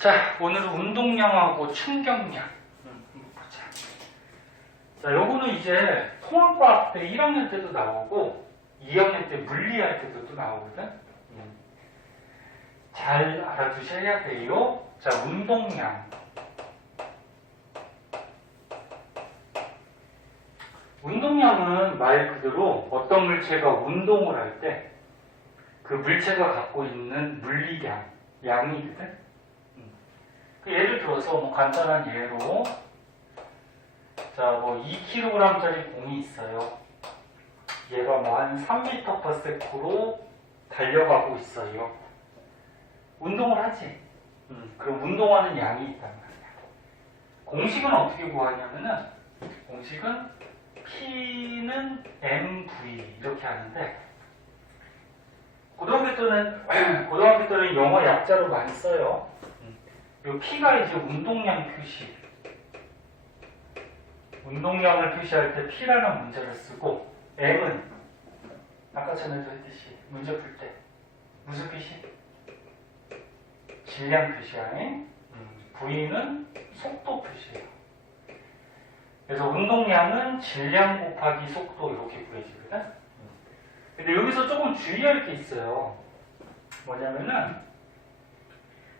자, 오늘은 운동량하고 충격량. 보자. 자, 요거는 이제 통합과학 때 1학년 때도 나오고 2학년 때 물리할 때도 또 나오거든. 잘 알아두셔야 돼요. 자, 운동량. 운동량은 말 그대로 어떤 물체가 운동을 할 때 그 물체가 갖고 있는 물리량, 양이거든. 예를 들어서 뭐 간단한 예로 자, 뭐 2kg짜리 공이 있어요. 얘가 뭐 한 3m/s로 달려가고 있어요. 운동을 하지. 그럼 운동하는 양이 있단 말이야. 공식은 어떻게 구하냐면은 공식은 P는 mv 이렇게 하는데 고등학교 때는 영어 약자로 많이 써요. 요 P가 이제 운동량 표시. 운동량을 표시할 때 P라는 문자를 쓰고 M은 아까 전에도 했듯이 문제 풀 때 무슨 표시? 질량 표시야. V는 속도 표시예요. 그래서 운동량은 질량 곱하기 속도 이렇게 구해지거든. 근데 여기서 조금 주의할 게 있어요. 뭐냐면은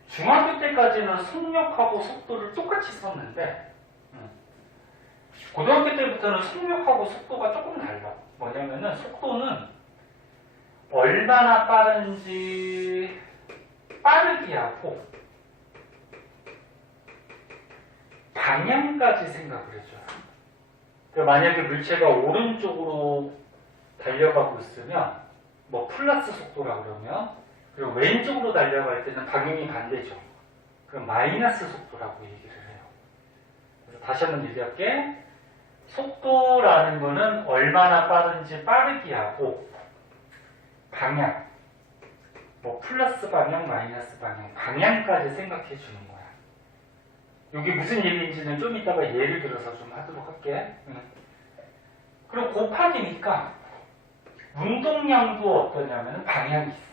중학교 때까지는 속력하고 속도를 똑같이 썼는데 고등학교 때부터는 속력하고 속도가 조금 달라. 뭐냐면은 속도는 얼마나 빠른지 빠르게 하고 방향까지 생각을 해줘요. 그러니까 만약에 물체가 오른쪽으로 달려가고 있으면 뭐 플러스 속도라 그러면 그리고 왼쪽으로 달려갈 때는 방향이 반대죠. 그럼 마이너스 속도라고 얘기를 해요. 그래서 다시 한번 얘기할게. 속도라는 거는 얼마나 빠른지 빠르게 하고 방향 뭐 플러스 방향 마이너스 방향 방향까지 생각해 주는 거야. 이게 무슨 얘기인지는 좀 이따가 예를 들어서 좀 하도록 할게. 그리고 곱하기니까 운동량도 어떠냐면 방향이 있어요.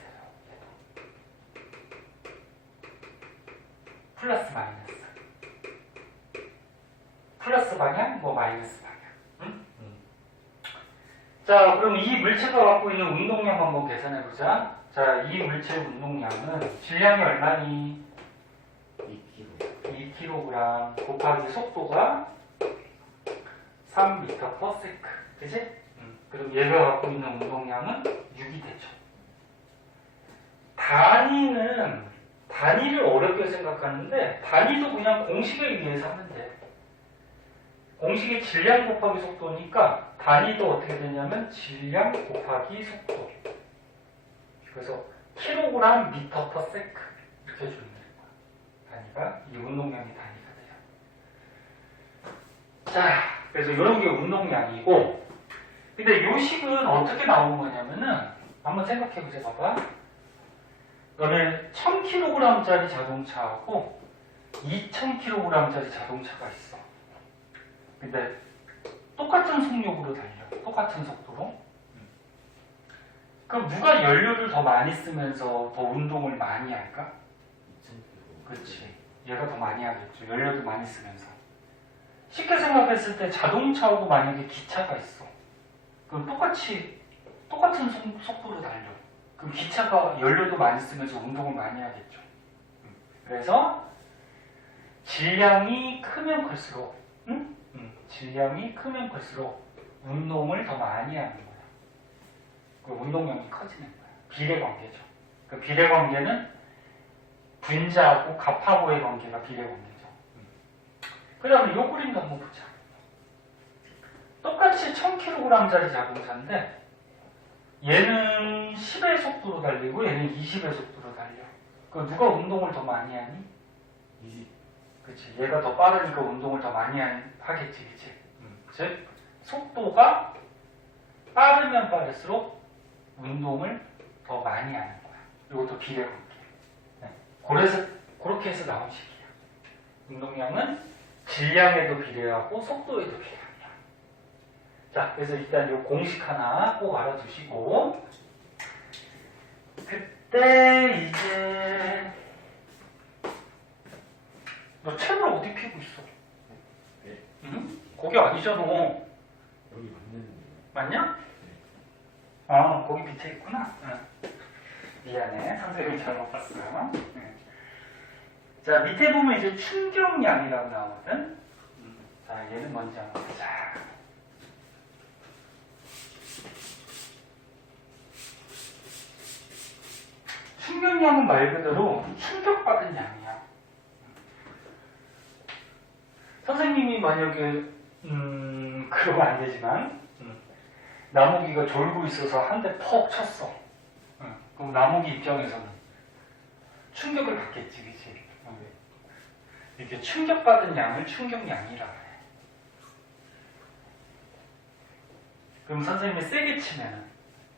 플러스 마이너스. 플러스 방향, 뭐 마이너스 방향. 자, 그럼 이 물체가 갖고 있는 운동량 한번 계산해보자. 자, 이 물체의 운동량은 질량이 얼마니? 2kg 곱하기 속도가 3m/s. 그치? 그럼 얘가 갖고 있는 운동량은 6이 되죠. 단위를 어렵게 생각하는데 단위도 그냥 공식에 의해서 하면 돼. 공식이 질량 곱하기 속도니까 단위도 어떻게 되냐면 질량 곱하기 속도. 그래서 kg m/s 이렇게 해주면 돼요. 단위가 이 운동량이 단위가 돼요. 자, 그래서 이런 게 운동량이고 근데 요 식은 어떻게 나온 거냐면은 한번 생각해보세요. 봐봐. 너는 1000kg짜리 자동차하고 2000kg짜리 자동차가 있어. 근데 똑같은 속력으로 달려. 똑같은 속도로. 그럼 누가 연료를 더 많이 쓰면서 더 운동을 많이 할까? 그렇지. 얘가 더 많이 하겠죠. 연료도 많이 쓰면서. 쉽게 생각했을 때 자동차하고 만약에 기차가 있어. 그럼 똑같은 속도로 달려. 그럼 기차가 연료도 많이 쓰면서 운동을 많이 하겠죠. 그래서 질량이 크면 클수록, 질량이 크면 클수록 운동을 더 많이 하는 거야. 그 운동량이 커지는 거야. 비례 관계죠. 그 비례 관계는 분자하고 값하고의 관계가 비례 관계죠. 그 다음에 요 그림도 한번 보자. 똑같이 1000kg짜리 자동차인데 얘는 10의 속도로 달리고 얘는 20의 속도로 달려. 그럼 누가 운동을 더 많이 하니? 20. 그치. 얘가 더 빠르니까 운동을 더 많이 하겠지. 그치? 즉 속도가 빠르면 빠를수록 운동을 더 많이 하는 거야. 이것도 비례관계. 네. 그래서 그렇게 해서 나온 식이야. 운동량은 질량에도 비례하고 속도에도 비례합니다. 자, 그래서 일단 이 공식 하나 꼭 알아두시고 그때 이제 여기 아니잖아. 여기 맞냐? 아, 거기 밑에 있구나. 응. 미안해. 선생님이 잘못 봤어요. 응. 자, 밑에 보면 이제 충격량이라고 나오거든. 자, 얘는 먼저 한번 보자. 충격량은 말 그대로 충격받은 양이야. 선생님이 만약에 그러면 안 되지만 나무기가 졸고 있어서 한 대 퍽 쳤어. 그럼 나무기 입장에서는 충격을 받겠지, 그치? 이렇게 충격받은 양을 충격량이라 그래. 그럼 선생님이 세게 치면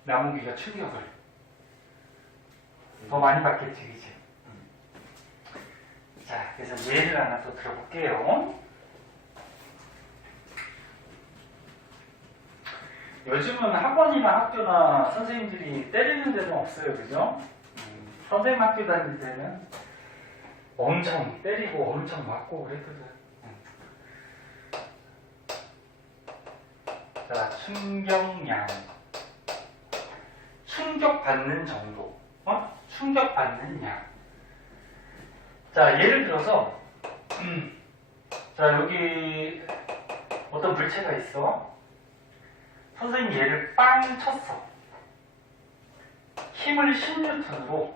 나무기가 충격을 더 많이 받겠지, 그치? 자, 그래서 예를 하나 더 들어볼게요. 요즘은 학원이나 학교나 선생님들이 때리는 데는 없어요, 그죠? 선생님 학교 다닐 때는 엄청 때리고 엄청 맞고 그랬거든. 자, 충격량. 충격받는 정도. 충격받는 양. 자, 예를 들어서, 자, 여기 어떤 물체가 있어. 선생님이 얘를 빵 쳤어. 힘을 10N으로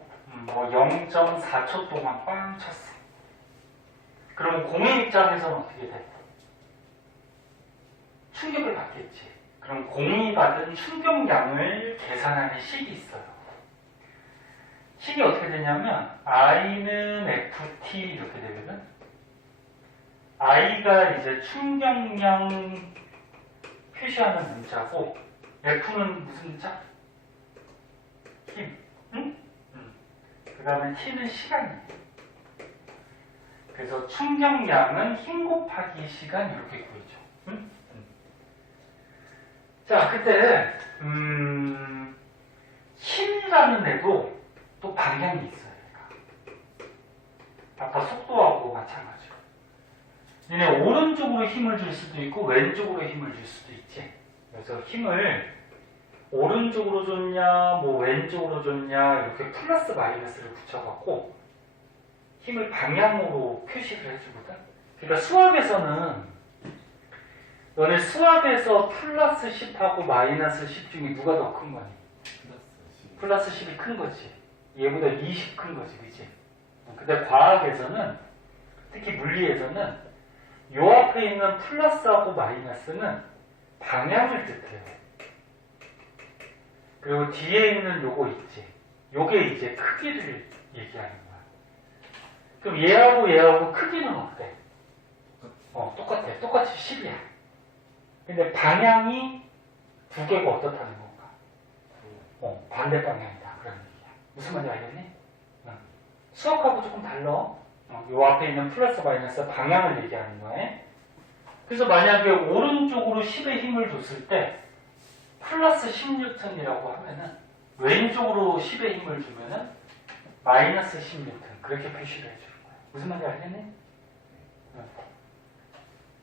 0.4초 동안 빵 쳤어. 그럼 공의 입장에서는 어떻게 돼? 충격을 받겠지. 그럼 공이 받은 충격량을 계산하는 식이 있어요. 식이 어떻게 되냐면 I는 FT 이렇게 되거든. I가 이제 충격량 표시하는 문자고 F는 무슨 문자? 힘. 응? 그 다음에 T는 시간이에요. 그래서 충격량은 힘 곱하기 시간 이렇게 구해줘. 응? 자, 그때 힘이라는 애도 또 방향이 있어요. 아까 속도하고 마찬가지로. 얘네 오른쪽으로 힘을 줄 수도 있고 왼쪽으로 힘을 줄 수도 있지. 그래서 힘을 오른쪽으로 줬냐 뭐 왼쪽으로 줬냐 이렇게 플러스 마이너스를 붙여갖고 힘을 방향으로 표시를 해주거든. 그러니까 수학에서는 너네 수학에서 플러스 10하고 마이너스 10 중에 누가 더 큰 거니? 플러스 10이 큰 거지. 얘보다 20 큰 거지, 그치? 근데 과학에서는, 특히 물리에서는 요 앞에 있는 플러스하고 마이너스는 방향을 뜻해요. 그리고 뒤에 있는 요거 있지. 요게 이제 크기를 얘기하는 거야. 그럼 얘하고 크기는 어때? 똑같아. 똑같이 10이야. 근데 방향이 두 개가 어떻다는 건가? 반대 방향이다. 그런 얘기야. 무슨 말인지 알겠니? 수학하고 조금 달라. 요 앞에 있는 플러스 마이너스 방향을 얘기하는 거예요. 그래서 만약에 오른쪽으로 10의 힘을 줬을 때 플러스 10N이라고 하면은 왼쪽으로 10의 힘을 주면은 마이너스 10N 그렇게 표시를 해주는 거야. 무슨 말인지 알겠니?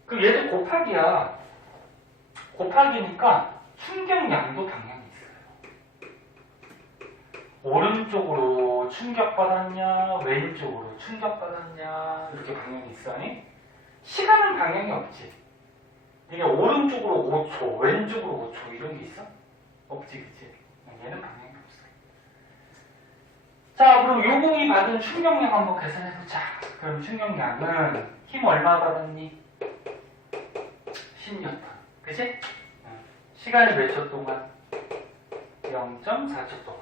그럼 얘도 곱하기야. 곱하기니까 충격량도 방향이 있어요. 오른쪽으로 충격받았냐 왼쪽으로 충격받았냐 이렇게 방향이 있어니 시간은 방향이 없지. 이게 오른쪽으로 5초 왼쪽으로 5초 이런 게 있어? 없지, 그치? 얘는 방향이 없어. 자, 그럼 요 공이 받은 충격량 한번 계산해보자. 그럼 충격량은 힘 얼마 받았니? 10N. 그치? 시간이 몇 초 동안? 0.4초 동안.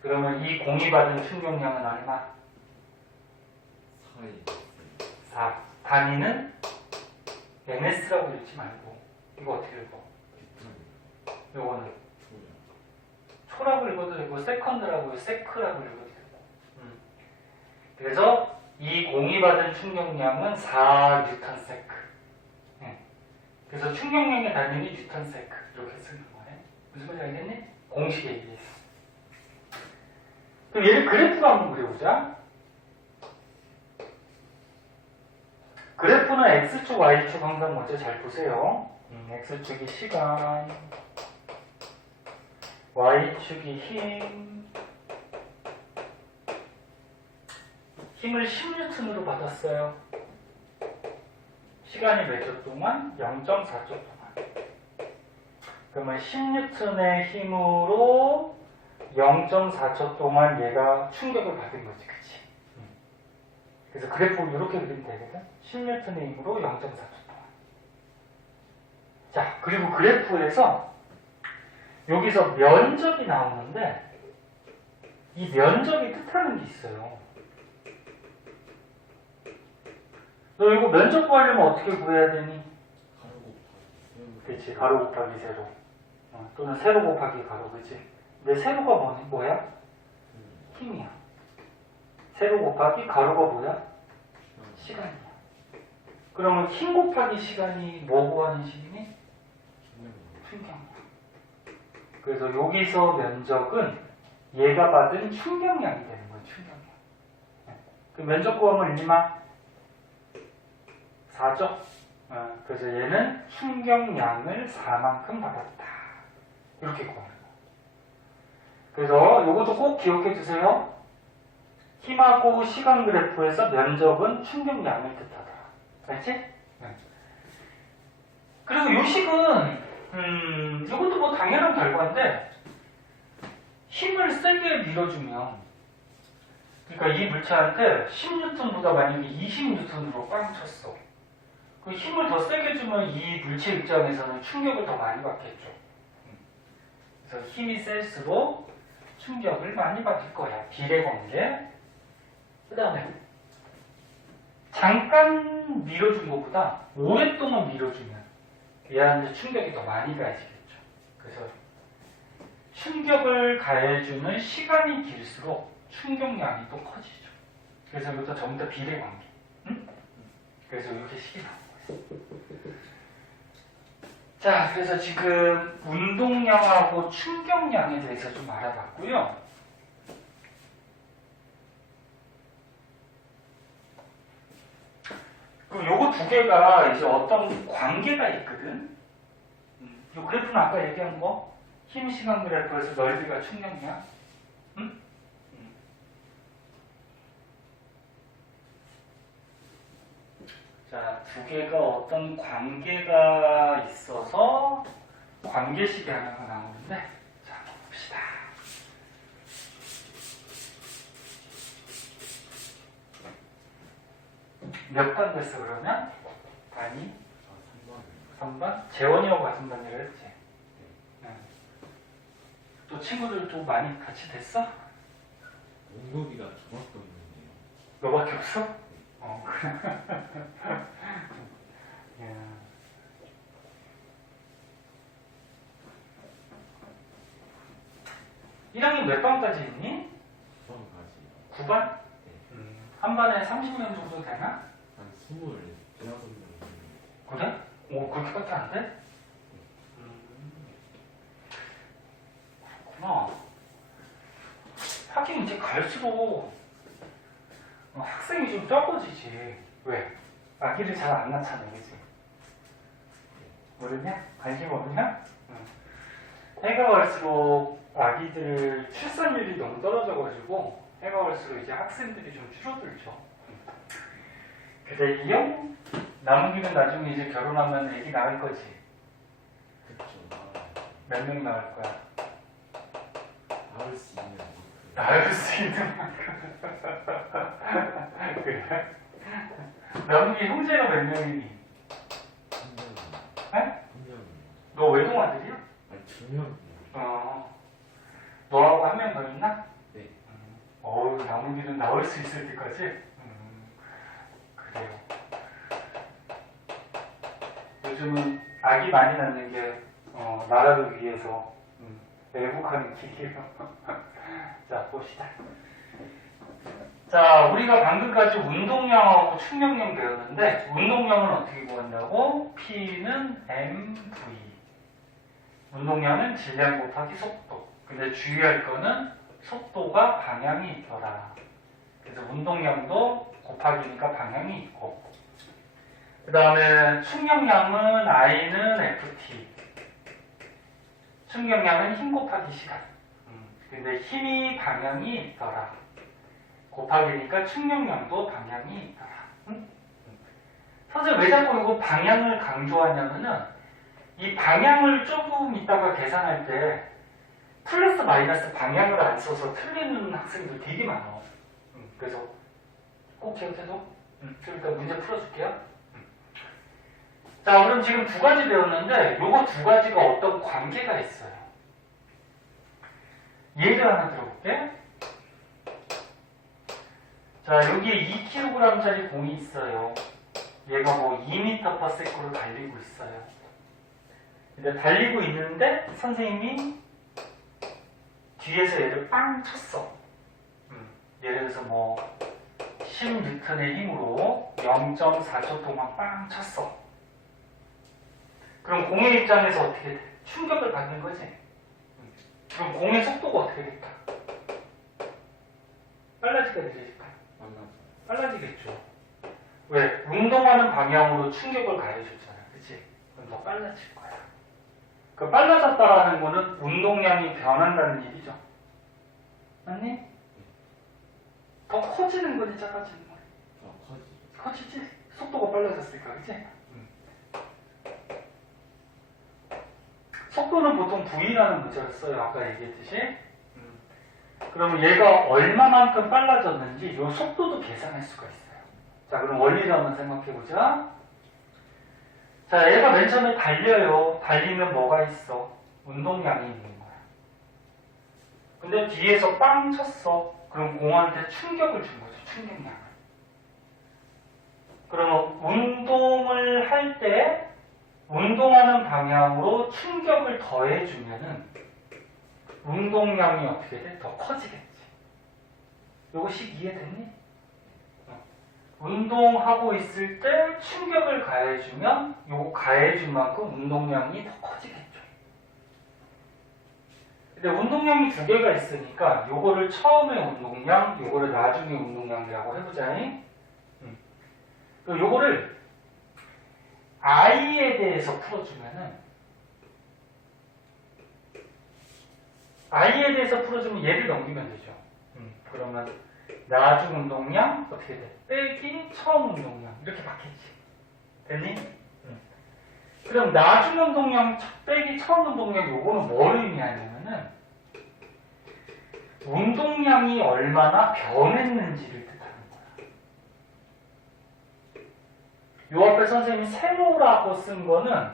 그러면 이 공이 받은 충격량은 얼마? 4. 단위는 MS라고 읽지 말고 이거 어떻게 읽어? 요거는 초라고 읽어도 되고 세컨드라고 세크라고 읽어도 되고. 그래서 이 공이 받은 충격량은 4N세크. 그래서 충격량의 단위는 뉴턴세크 이렇게 쓰는 거예요. 무슨 말인지 알겠니? 공식에 의해서. 그럼 얘를 그래프로 한번 그려보자. 그래프는 X축, Y축 항상 먼저 잘 보세요. X축이 시간, Y축이 힘을 10N으로 받았어요. 시간이 몇 초 동안? 0.4초 동안. 그러면 10N의 힘으로 0.4초 동안 얘가 충격을 받은 거지, 그치? 그래서 그래프 이렇게 그리면 되거든? 10N의 힘으로 0.4초 동안. 자, 그리고 그래프에서 여기서 면적이 나오는데 이 면적이 뜻하는 게 있어요. 너 이거 면적 구하려면 어떻게 구해야 되니? 그치, 가로 곱하기 세로. 또는 세로 곱하기 가로, 그치? 근데 세로가 뭐야? 힘이야. 세로 곱하기 가로가 뭐야? 시간이야. 그러면 힘 곱하기 시간이 뭐 구하는 식이니? 충격량. 그래서 여기서 면적은 얘가 받은 충격량이 되는 거예요. 충격량. 그 면적 구하면 얼마? 4죠? 그래서 얘는 충격량을 4만큼 받았다. 이렇게 구하는 거예요. 그래서 이것도 꼭 기억해 주세요. 힘하고 시간 그래프에서 면적은 충격량을 뜻하더라. 알지? 네. 그리고 이 식은 이것도 뭐 당연한 결과인데 힘을 세게 밀어주면, 그러니까 이 물체한테 10N보다 만약에 20N으로 빵 쳤어. 그 힘을 더 세게 주면 이 물체 입장에서는 충격을 더 많이 받겠죠. 그래서 힘이 셀수록 충격을 많이 받을 거야. 비례 관계. 그 다음에 잠깐 밀어준 것보다 오랫동안 밀어주면 얘한테 충격이 더 많이 가해지겠죠. 그래서 충격을 가해주는 시간이 길수록 충격량이 또 커지죠. 그래서 이것도 전부 다 비례 관계. 응? 그래서 이렇게 식이 나와요. 자, 그래서 지금 운동량하고 충격량에 대해서 좀 알아봤고요. 그럼 요거 두 개가 이제 어떤 관계가 있거든. 요 그래프는 아까 얘기한 거, 힘 시간 그래프에서 넓이가 충격량. 응? 자, 두 개가 어떤 관계가 있어서 관계식이 하나가 나오는데, 자, 봅시다. 몇 번 됐어, 그러면? 아니? 3번? 재원이하고 같은 반이라 했지? 네. 또 친구들도 많이 같이 됐어? 온도기가 저밖에 없는데요. 너밖에 없어? 예. 1학년 몇 반까지 있니? 9번까지. 9반? 네. 한 반에 30명 정도 되나? 한 20, 대학원 정도. 그래? 오, 그렇게밖에 안 돼? 그렇구나. 하긴 이제 갈수록 학생이 좀 적어지지. 왜? 아기를 잘 안 낳잖아, 그지? 모르냐? 관심 없냐? 해가 갈수록 아기들 출산율이 너무 떨어져가지고 해가 갈수록 이제 학생들이 좀 줄어들죠. 근데 이형 남은 김에 나중에 이제 결혼하면 애기 낳을 거지. 그쵸. 몇 명 낳을 거야? 나을 수 있는 만큼. 낳을 수 있는 만큼. 그래? 남은 형제가 몇 명이니? 한 명이요. 에? 한 명이요. 너 외동아들이야? 아니, 두 명이요. 너하고 한 명 더 있나? 네. 어우, 나무기는 나올 수 있을 때까지? 그래요. 요즘은 아기 많이 낳는 게, 나라를 위해서, 애국하는 길이에요. 자, 봅시다. 자, 우리가 방금까지 운동량하고 충격량 배웠는데, 운동량은 어떻게 구한다고? P는 mv. 운동량은 질량 곱하기 속도. 근데 주의할 거는 속도가 방향이 있더라. 그래서 운동량도 곱하기니까 방향이 있고. 그 다음에 충격량은 I는 FT. 충격량은 힘 곱하기 시간. 근데 힘이 방향이 있더라. 곱하기니까 충격량도 방향이 있더라. 응? 선생님 왜 자꾸 이거 방향을 강조하냐면은 이 방향을 조금 이따가 계산할 때 플러스 마이너스 방향을 안 써서 틀리는 학생들 되게 많아. 그래서 꼭 기억해서 좀 이따 문제 풀어줄게요. 자, 그럼 지금 두 가지 배웠는데 요거 두 가지가 어떤 관계가 있어요. 예를 하나 들어볼게. 자, 여기에 2kg짜리 공이 있어요. 얘가 뭐 2m/s를 달리고 있어요. 근데 달리고 있는데 선생님이 뒤에서 얘를 빵 쳤어. 예를 들어서 뭐 10N의 힘으로 0.4초 동안 빵 쳤어. 그럼 공의 입장에서 어떻게 돼? 충격을 받는 거지. 그럼 공의 속도가 어떻게 될까? 빨라질까 느려질까? 빨라지겠죠. 왜? 운동하는 방향으로 충격을 가해줬잖아. 그치? 그럼 더 빨라질 거야. 그 빨라졌다라는 거는 운동량이 변한다는 얘기죠. 맞니? 더 커지는 거지, 작아지는 거야? 커지지? 속도가 빨라졌으니까, 그치? 속도는 보통 V라는 문자를 써요. 아까 얘기했듯이. 그러면 얘가 얼마만큼 빨라졌는지 이 속도도 계산할 수가 있어요. 자, 그럼 원리를 한번 생각해보자. 자, 얘가 맨 처음에 달려요. 달리면 뭐가 있어? 운동량이 있는 거야. 근데 뒤에서 빵 쳤어. 그럼 공한테 충격을 준 거죠. 충격량을. 그러면 운동을 할 때 운동하는 방향으로 충격을 더해주면은 운동량이 어떻게 돼? 더 커지겠지. 요거씩 이해됐니? 운동하고 있을 때 충격을 가해주면 요거 가해준 만큼 운동량이 더 커지겠죠. 근데 운동량이 두 개가 있으니까 요거를 처음에 운동량, 요거를 나중에 운동량이라고 해보자잉. 그리고 요거를 I에 대해서 풀어주면은 I에 대해서 풀어주면 얘를 넘기면 되죠. 그러면 나중 운동량 어떻게 돼? 빼기 처음 운동량 이렇게 바뀌지. 됐니? 그럼 나중 운동량 빼기 처음 운동량 요거는 뭘 의미하냐면은 운동량이 얼마나 변했는지를 뜻하는 거야. 요 앞에 선생님이 세모라고 쓴 거는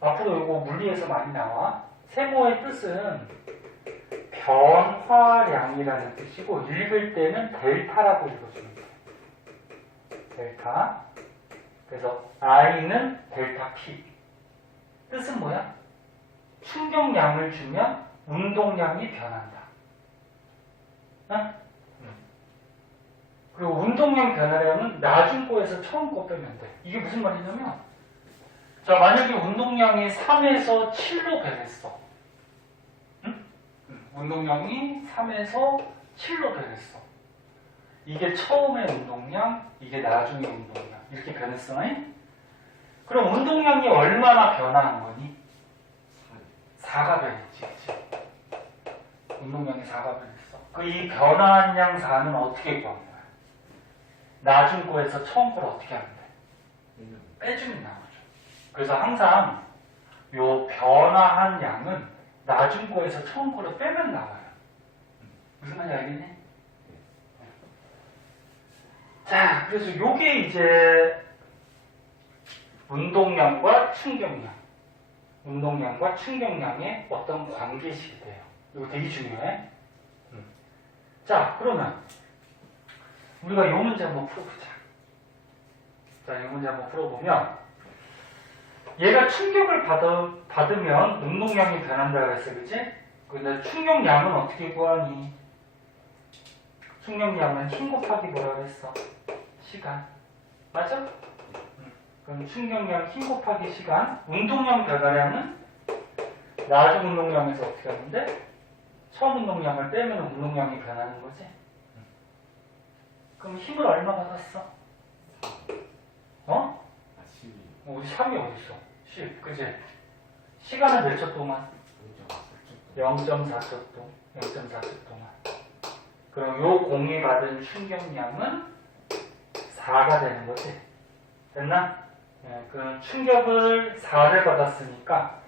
앞으로 요거 물리에서 많이 나와. 세모의 뜻은 변화량이라는 뜻이고 읽을 때는 델타라고 읽어주면 돼요. 델타. 그래서 I는 델타 P. 뜻은 뭐야? 충격량을 주면 운동량이 변한다. 응? 그리고 운동량 변화량은 나중 거에서 처음 거 빼면 돼. 이게 무슨 말이냐면 자, 만약에 운동량이 3에서 7로 변했어. 응? 운동량이 3에서 7로 변했어. 이게 처음의 운동량, 이게 나중의 운동량. 이렇게 변했어. 그럼 운동량이 얼마나 변한 거니? 4가 변했지. 그치? 운동량이 4가 변했어. 그 이 변화한 양 4는 어떻게 구하는 거야? 나중 거에서 처음 걸 어떻게 하면 돼? 빼주면 나오죠. 그래서 항상 요 변화한 양은 나중 거에서 처음 거를 빼면 나와요. 무슨 말인지 알겠니? 자, 그래서 요게 이제 운동량과 충격량. 운동량과 충격량의 어떤 관계식이 돼요. 이거 되게 중요해. 자, 그러면 우리가 요 문제 한번 풀어보자. 자, 이 문제 한번 풀어보면 얘가 충격을 받으면 운동량이 변한다고 했어, 그치? 근데 충격량은 어떻게 구하니? 충격량은 힘 곱하기 뭐라고 했어? 시간. 맞아? 그럼 충격량 힘 곱하기 시간. 운동량 변화량은 나중 운동량에서 어떻게 하는데? 처음 운동량을 빼면 운동량이 변하는 거지? 그럼 힘을 얼마 받았어? 어? 우리 3이 어딨어? 10, 그지? 시간은 몇 초 동안? 0.4초 동안. 0.4초 동안. 그럼 요 공이 받은 충격량은 4가 되는 거지. 됐나? 예, 그럼 충격을 4를 받았으니까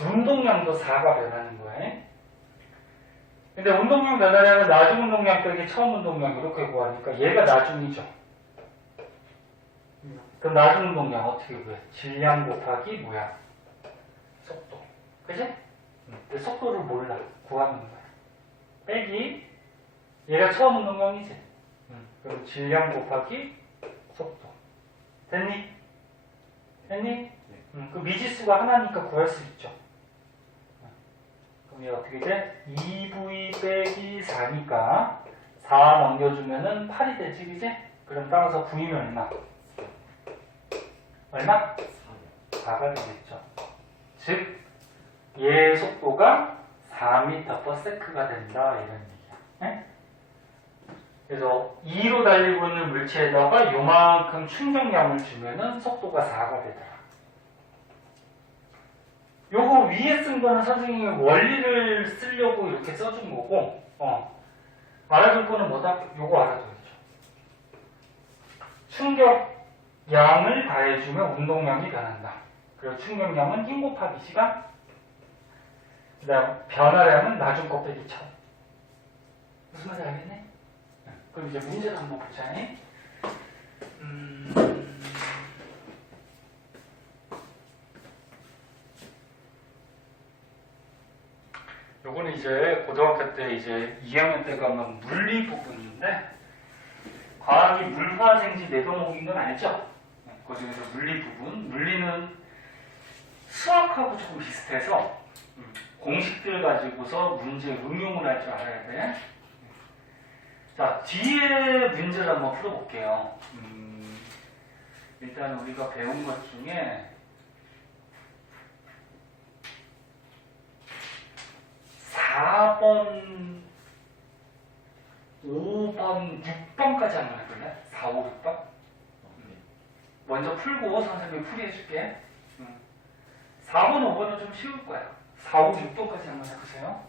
운동량도 4가 변하는 거예요. 근데 운동량 변화량은 나중 운동량 빼기 처음 운동량 이렇게 구하니까 얘가 나중이죠. 그럼 나중 운동량 어떻게 구해? 질량 곱하기 뭐야? 속도. 그지? 근데 속도를 몰라. 구하는 거야. 빼기 얘가 처음 운동량이지. 그럼 질량 곱하기 속도. 됐니? 됐니? 그 미지수가 하나니까 구할 수 있죠. 그럼 얘 어떻게 돼? 2V 빼기 4니까 4 넘겨주면은 8이 되지, 그지? 그럼 따라서 V는 얼마? 얼마? 4가 되겠죠. 즉, 얘의 속도가 4m/s가 된다, 이런 얘기야. 네? 그래서 2로 달리고 있는 물체에다가 요만큼 충격량을 주면은 속도가 4가 되더라. 요거 위에 쓴 거는 선생님이 원리를 쓰려고 이렇게 써준 거고, 알아둘 거는 뭐다? 요거 알아둬야죠. 충격량을 가해주면 운동량이 변한다. 그리고 충격량은 힘 곱하기 시간, 그 다음 변화량은 나중 거 빼기 차. 무슨 말인지 알겠네? 그럼 이제 문제를 한번 보자. 요거는 이제 고등학교 때 이제 2학년 때 가면 물리 부분인데, 과학이 물화생지 네 과목인 건 알죠? 그 중에서 물리 부분, 물리는 수학하고 조금 비슷해서 공식들 가지고서 문제 응용을 할 줄 알아야 돼. 자, 뒤에 문제를 한번 풀어볼게요. 일단 우리가 배운 것 중에 4번, 5번, 6번까지 한번 해볼래? 4, 5, 6번? 먼저 풀고 선생님이 풀이해줄게. 4번, 5번은 좀 쉬울 거야. 4, 5, 6번까지 한번 해보세요.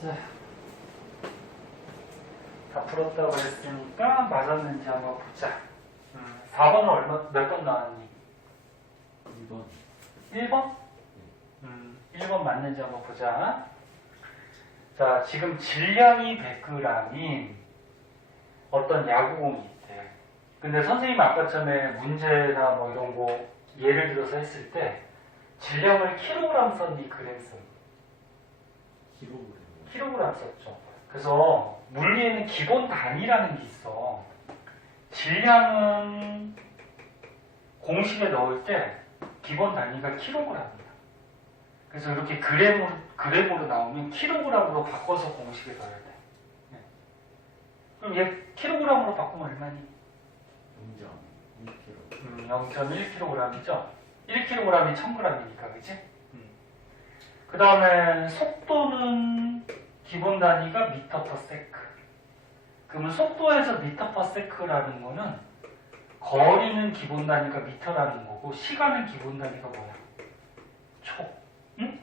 자, 다 풀었다고 했으니까 맞았는지 한번 보자. 4번은 몇 번 나왔니? 2번. 1번? 1번 맞는지 한번 보자. 자, 지금 질량이 100g인 어떤 야구공이 있대. 근데 선생님 아까 전에 문제나 뭐 이런 거 예를 들어서 했을 때 질량을 킬로그램 썼니, 그램 썼니? 킬로그램 썼죠. 그래서 물리에는 기본 단위라는 게 있어. 질량은 공식에 넣을 때 기본 단위가 킬로그램이야. 그래서 이렇게 그램으로 나오면 킬로그램으로 바꿔서 공식에 넣어야 돼. 네. 그럼 얘 킬로그램으로 바꾸면 얼마니? 0.1kg이죠? 1kg이 1000g이니까, 그치? 그 다음에 속도는 기본 단위가 m/s. 그러면 속도에서 m/s라는 거는 거리는 기본 단위가 미터라는 거고 시간은 기본 단위가 뭐야? 초. 응?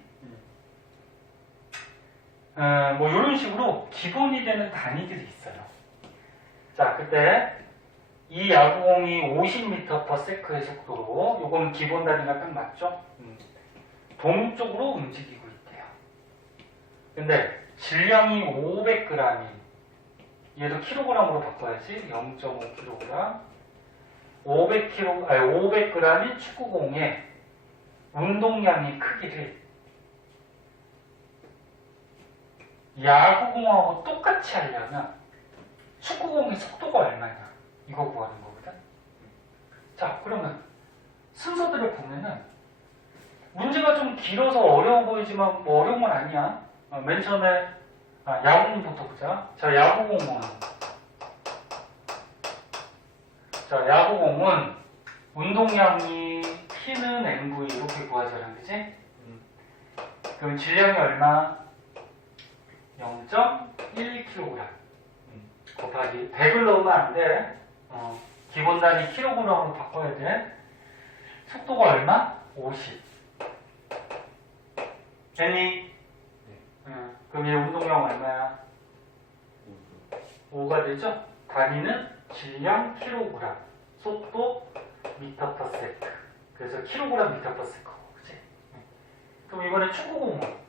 뭐 이런 식으로 기본이 되는 단위들이 있어요. 자, 그때 이 야구공이 50m/s의 속도로, 요건 기본 단위가 딱 맞죠? 동쪽으로 움직이고 있대요. 근데 질량이 500g인, 얘도 킬로그램으로 바꿔야지. 0.5kg. 500g인 축구공의 운동량의 크기를 야구공하고 똑같이 하려면 축구공의 속도가 얼마냐, 이거 구하는 거거든. 자, 그러면 순서대로 보면은 문제가 좀 길어서 어려워 보이지만 뭐 어려운 건 아니야. 맨 처음에 야구공부터 보자. 자, 야구공은 운동량이 P는 MV 이렇게 구하자는, 그지? 그럼 질량이 얼마? 0.1kg 곱하기 100을 넣으면 안 돼. 기본 단위 kg으로 바꿔야 돼. 속도가 얼마? 50. 됐니? 그럼 얘 운동량 얼마야? 5가 되죠? 단위는 질량 kg, 속도 m/s. 그래서 kg m/s. 그치? 그럼 이번에 축구공은?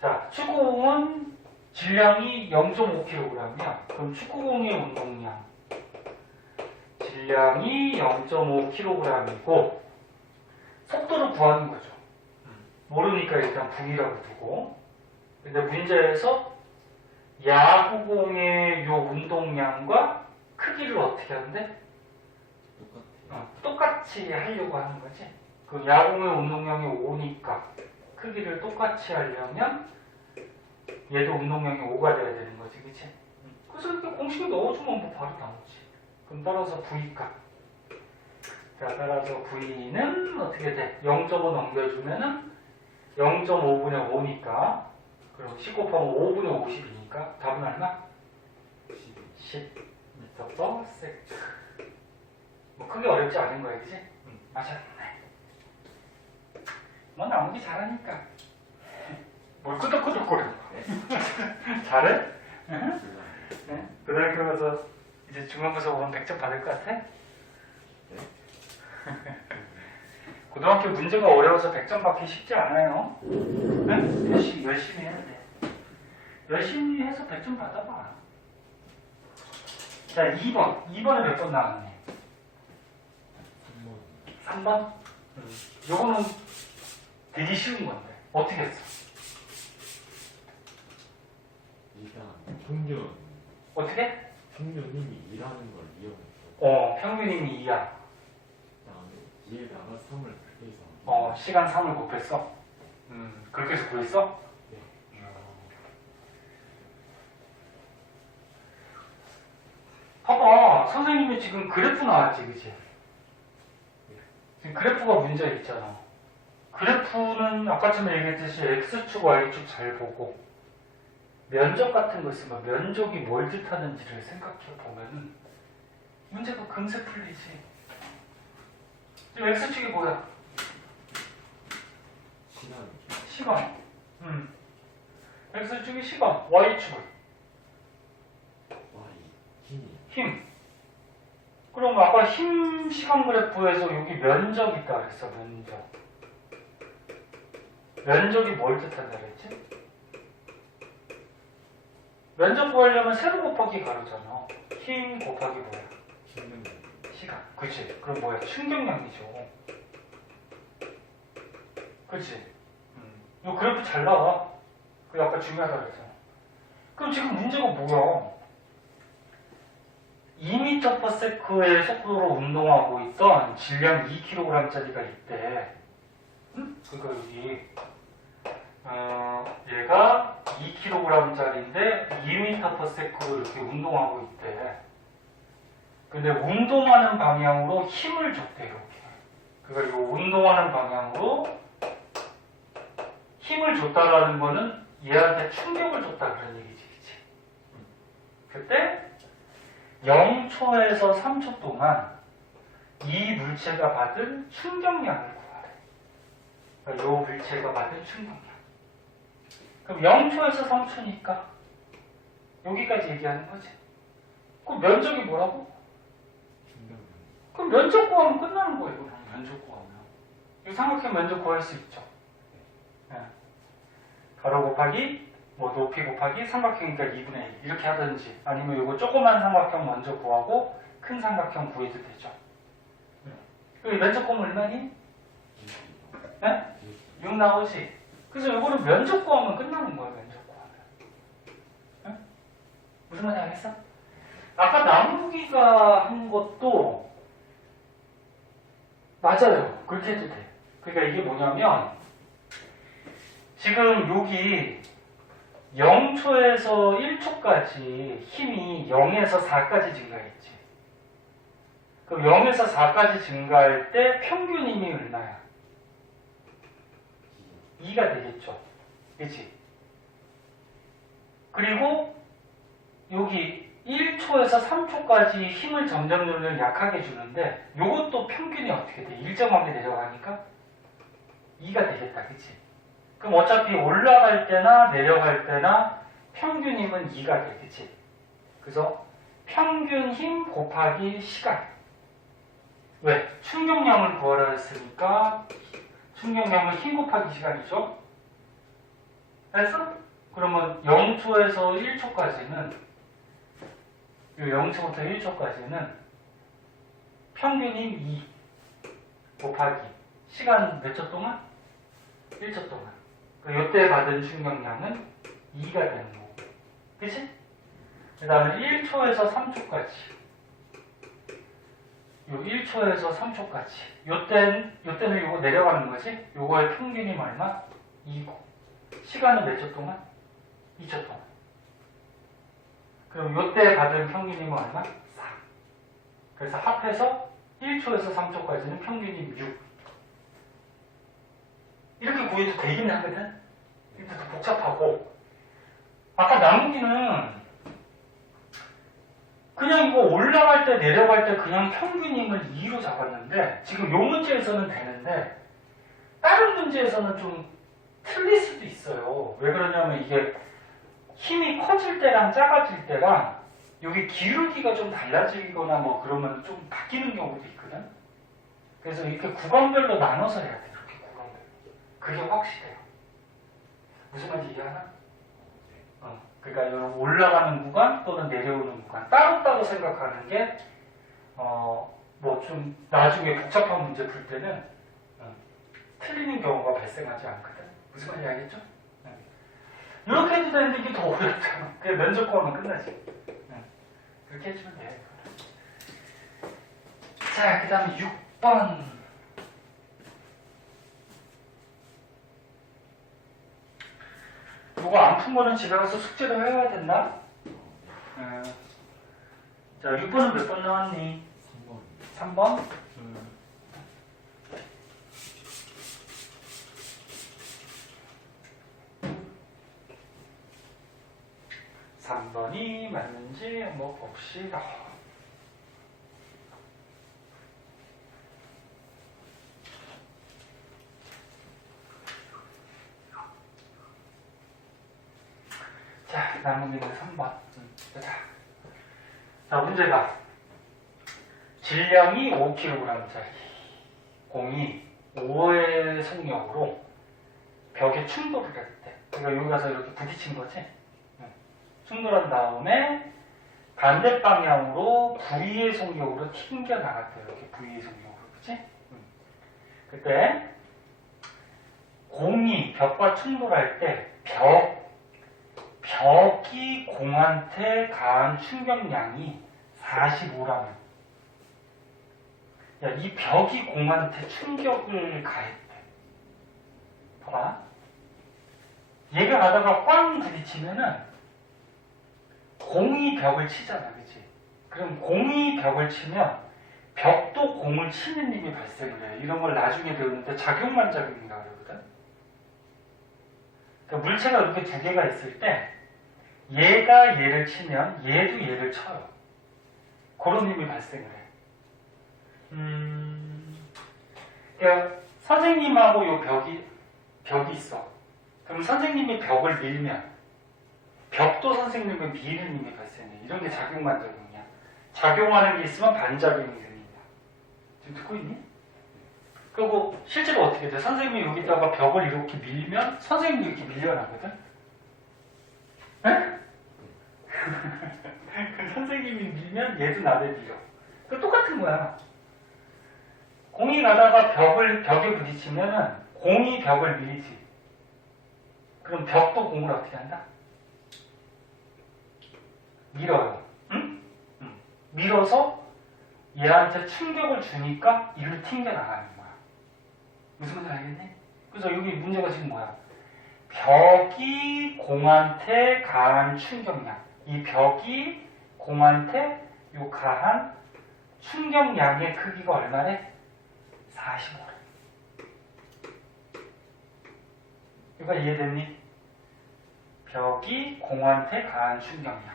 자, 축구공은 질량이 0.5kg이야. 그럼 축구공의 운동량 질량이 0.5kg이고 속도를 구하는 거죠. 모르니까 일단 V라고 두고. 근데 문제에서 야구공의 요 운동량과 크기를 어떻게 하는데? 똑같이 하려고 하는 거지. 그 야구공의 운동량이 5니까 크기를 똑같이 하려면 얘도 운동량이 5가 돼야 되는 거지, 그치? 그래서 이렇게 공식에 넣어주면 뭐 바로 나오지. 그럼 따라서 V값. 자, 따라서 V는 어떻게 돼? 0.5 넘겨주면은 0.5분의 5니까, 그럼 10 곱하면 5분의 50이니까 답은 얼마? 10 m/s. 뭐 크게 어렵지 않은 거야, 그치? 맞아. 뭐 나오기 잘하니까. 뭘 끄덕끄덕거려. 잘해? 네? 고등학교 가서 이제 중간고사 오면 100점 받을 것 같아? 고등학교 문제가 어려워서 100점 받기 쉽지 않아요. 네? 열심히 해야 돼. 열심히 해서 100점 받아봐. 자, 2번. 2번에 몇 번 나왔니? 3번? 요거는 되게 쉬운 건데. 어떻게 했어? 평균. 어떻게? 평균이 일하는 걸 이용해서. 평균이면 2야. 그다음에 얘에다가 3을 곱해서. 시간 3을 곱했어? 그렇게 해서 구했어? 네. 봐봐. 선생님이 지금 그래프 나왔지, 그치? 지금 그래프가 문제 있잖아. 그래프는 아까처럼 얘기했듯이 X축, Y축 잘 보고 면적 같은 거 있으면 면적이 뭘 뜻하는지를 생각해 보면은 문제가 금세 풀리지. 지금 X축이 뭐야? 시간. X축이 시간, Y축은 힘. 그럼 아까 힘 시간 그래프에서 여기 면적 있다 그랬어, 면적. 면적이 뭘 뜻한다 그랬지? 면적 구하려면 세로 곱하기 가로잖아. 힘 곱하기 뭐야? 시간. 그치? 그럼 뭐야? 충격량이죠. 그치? 이 그래프 잘 나와. 그 아까 중요하다 그랬잖아. 그럼 지금 문제가 뭐야? 2m/s의 속도로 운동하고 있던 질량 2kg짜리가 있대. 그러니까 여기 얘가 2kg짜리인데 2m/s로 이렇게 운동하고 있대. 근데 운동하는 방향으로 힘을 줬대, 이렇게. 그러니까 이 운동하는 방향으로 힘을 줬다라는 거는 얘한테 충격을 줬다 그런 얘기지, 그치? 그때 0초에서 3초 동안 이 물체가 받은 충격량을 구하래. 그러니까 이 물체가 받은 충격량. 그럼 0초에서 3초니까 여기까지 얘기하는 거지. 그럼 면적이 뭐라고? 그럼 면적 구하면 끝나는 거예요. 그럼 면적 구하면. 이거 삼각형 면적 구할 수 있죠. 네. 가로 곱하기 뭐 높이 곱하기 삼각형이니까 2분의 1 이렇게 하든지, 아니면 이거 조그만 삼각형 먼저 구하고 큰 삼각형 구해도 되죠. 여기 면적 구하면 얼마니? 네? 6 나오지? 그래서 이거는 면적 구하면 끝나는 거야, 면적 구하면. 네? 무슨 말인지 알겠어? 아까 나누기가 한 것도 맞아요. 그렇게 해도 돼. 그러니까 이게 뭐냐면 지금 여기 0초에서 1초까지 힘이 0에서 4까지 증가했지. 그럼 0에서 4까지 증가할 때 평균 힘이 얼마야? 2가 되겠죠. 그치? 그리고 여기 1초에서 3초까지 힘을 점점점점 약하게 주는데 요것도 평균이 어떻게 돼? 일정하게 내려가니까 2가 되겠다. 그치? 그럼 어차피 올라갈 때나 내려갈 때나 평균 힘은 2가 돼. 그치? 그래서 평균 힘 곱하기 시간. 왜? 충격량을 구하라 했으니까 충격량은 힘 곱하기 시간이죠. 됐어? 그러면 0초에서 1초까지는 0초부터 1초까지는 평균 힘 2 곱하기 시간 몇 초 동안? 1초 동안. 이때 받은 충격량은 2가 되는 거고. 그치? 그 다음에 1초에서 3초까지. 요 1초에서 3초까지. 요때는 요거 내려가는 거지? 요거의 평균이 얼마? 2고. 시간은 몇 초 동안? 2초 동안. 그럼 요때 받은 평균이 얼마? 4. 그래서 합해서 1초에서 3초까지는 평균이 6. 이렇게 구해도 되긴 하거든? 근데 더 복잡하고. 아까 나누기는 그냥 이거 올라갈 때 내려갈 때 그냥 평균 힘을 2로 잡았는데 지금 요 문제에서는 되는데 다른 문제에서는 좀 틀릴 수도 있어요. 왜 그러냐면 이게 힘이 커질 때랑 작아질 때랑 여기 기울기가 좀 달라지거나 뭐 그러면 좀 바뀌는 경우도 있거든. 그래서 이렇게 구간별로 나눠서 해야 돼. 이렇게 구간별로. 그게 확실해요. 무슨 말인지 이해하나? 그러니까 이런 올라가는 구간 또는 내려오는 구간 따로따로 생각하는 게 뭐 좀 나중에 복잡한 문제 풀 때는 틀리는 경우가 발생하지 않거든. 무슨 말인지 알겠죠? 이렇게 해도 되는데 이게 더 어렵잖아. 그냥 면접하면 끝나지. 그렇게 해주면 돼. 자, 그 다음에 6번. 이거 안 푼 거는 집에 가서 숙제로 해야 된다? 자, 6번은 몇 번 나왔니? 3번. 3번? 3번이 맞는지 한번 봅시다. 자, 남은 문제는 3번. 자, 문제가 질량이 5kg짜리 공이 5의 속력으로 벽에 충돌을 했대. 그러니까 여기 가서 이렇게 부딪힌 거지? 충돌한 다음에 반대 방향으로 V의 속력으로 튕겨 나갔대요. 이렇게 V의 속력으로. 그치? 그때 공이 벽과 충돌할 때 벽이 공한테 가한 충격량이 45라면, 야, 이 벽이 공한테 충격을 가했대. 봐봐. 얘가 가다가 꽝 부딪히면은 공이 벽을 치잖아, 그치? 그럼 공이 벽을 치면 벽도 공을 치는 힘이 발생을 해요. 이런 걸 나중에 배우는데 작용만작용이라고 그러거든. 그러니까 물체가 이렇게 두 개가 있을 때 얘가 얘를 치면 얘도 얘를 쳐요. 그런 힘이 발생을 해. 그러니까 선생님하고 요 벽이 있어. 그럼 선생님이 벽을 밀면 벽도 선생님을 미는 힘이 발생해. 이런 게 작용만작용이야. 작용하는 게 있으면 반작용이 생긴다. 지금 듣고 있니? 그리고 실제로 어떻게 돼? 선생님이 여기다가 벽을 이렇게 밀면 선생님도 이렇게 밀려나거든? 에? 선생님이 밀면 얘도 나를 밀어. 그 똑같은 거야. 공이 가다가 벽에 부딪히면은 공이 벽을 밀지. 그럼 벽도 공을 어떻게 한다? 밀어요. 응? 밀어서 얘한테 충격을 주니까 이를 튕겨 나가는 거야. 무슨 말인지 알겠니? 그래서 여기 문제가 지금 뭐야? 벽이 공한테 가한 충격량. 이 벽이 공한테 요 가한 충격량의 크기가 얼마래? 45래. 이거 이해됐니? 벽이 공한테 가한 충격량.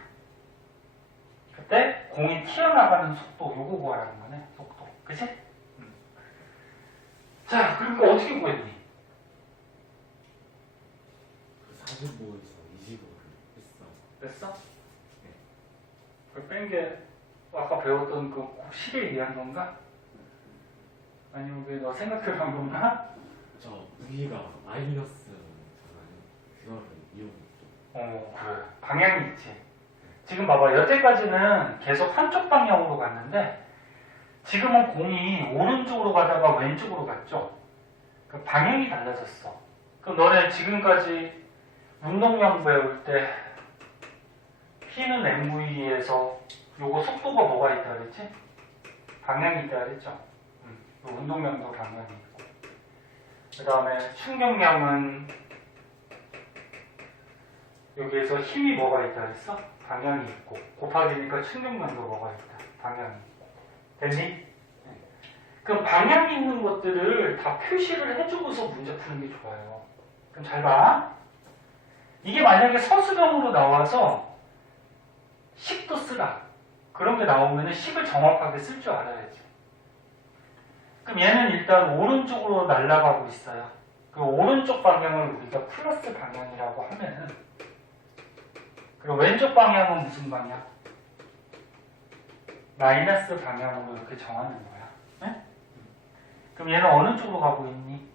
그때 공이 튀어나가는 속도, 요거 구하라는 거네. 속도. 그치? 자, 그러니까 어떻게 구했니? 그 45에서 25를 했어. 됐어? 그 뺀 게 아까 배웠던 그 식에 의한 건가? 아니면 왜 너 생각해본 건가? 저 V가 마이너스잖아요. 그거를 이용했죠. 그래. 방향이 있지. 지금 봐봐. 여태까지는 계속 한쪽 방향으로 갔는데 지금은 공이 오른쪽으로 가다가 왼쪽으로 갔죠? 그 방향이 달라졌어. 그럼 너네 지금까지 운동량 배울 때 P는 MV에서 요거 속도가 뭐가 있다 그랬지? 방향이 있다 그랬죠? 요 운동량도 방향이 있고 그 다음에 충격량은 여기에서 힘이 뭐가 있다 그랬어? 방향이 있고 곱하기니까 충격량도 뭐가 있다? 방향이 있고 됐니? 그럼 방향이 있는 것들을 다 표시를 해주고서 문제 푸는 게 좋아요. 그럼 잘 봐. 이게 만약에 서술형으로 나와서 식도 쓰라. 그런 게 나오면 식을 정확하게 쓸 줄 알아야지. 그럼 얘는 일단 오른쪽으로 날아가고 있어요. 그 오른쪽 방향을 우리가 플러스 방향이라고 하면은 그리고 왼쪽 방향은 무슨 방향? 마이너스 방향으로 이렇게 정하는 거야. 네? 그럼 얘는 어느 쪽으로 가고 있니?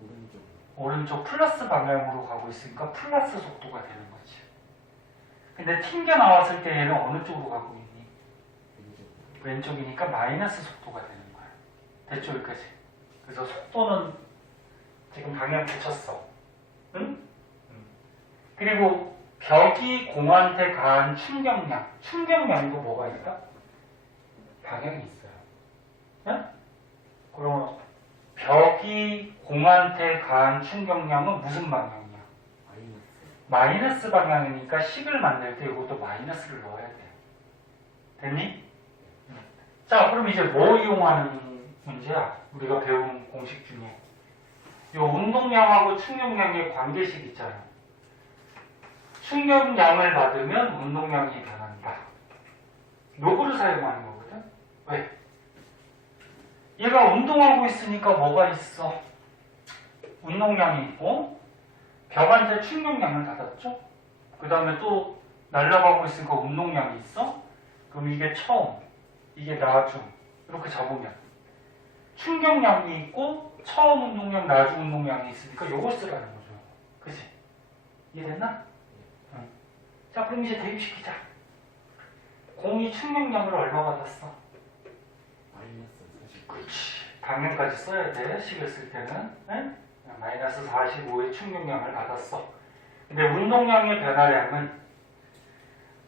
오른쪽. 오른쪽 플러스 방향으로 가고 있으니까 플러스 속도가 되는 거지. 근데 튕겨 나왔을 때 얘는 어느 쪽으로 가고 있니? 왼쪽이니까 마이너스 속도가 되는 거야. 됐죠, 여기까지? 그래서 속도는 지금 방향 붙였어. 응? 그리고 벽이 공한테 가한 충격량. 충격량도 뭐가 있다? 방향이 있어요. 응? 그럼 벽이 공한테 가한 충격량은 무슨 방향이야? 마이너스 방향이니까 식을 만들 때 이것도 마이너스를 넣어야 돼. 됐니? 자, 그럼 이제 뭐 이용하는 문제야? 우리가 배운 공식 중에. 이 운동량하고 충격량의 관계식 있잖아. 충격량을 받으면 운동량이 변한다. 요거를 사용하는 거거든? 왜? 얘가 운동하고 있으니까 뭐가 있어? 운동량이 있고 벽한테 충격량을 받았죠? 그 다음에 또 날아가고 있으니까 운동량이 있어? 그럼 이게 처음, 이게 나중 이렇게 잡으면 충격량이 있고 처음 운동량, 나중 운동량이 있으니까 요걸 쓰라는 거죠. 그치? 이해됐나? 응. 자, 그럼 이제 대입시키자. 공이 충격량을 얼마 받았어? 마이너스 40. 그렇지. 방향까지 써야 돼. 식을 쓸 때는. 네? 마이너스 45의 충격량을 받았어. 근데 운동량의 변화량은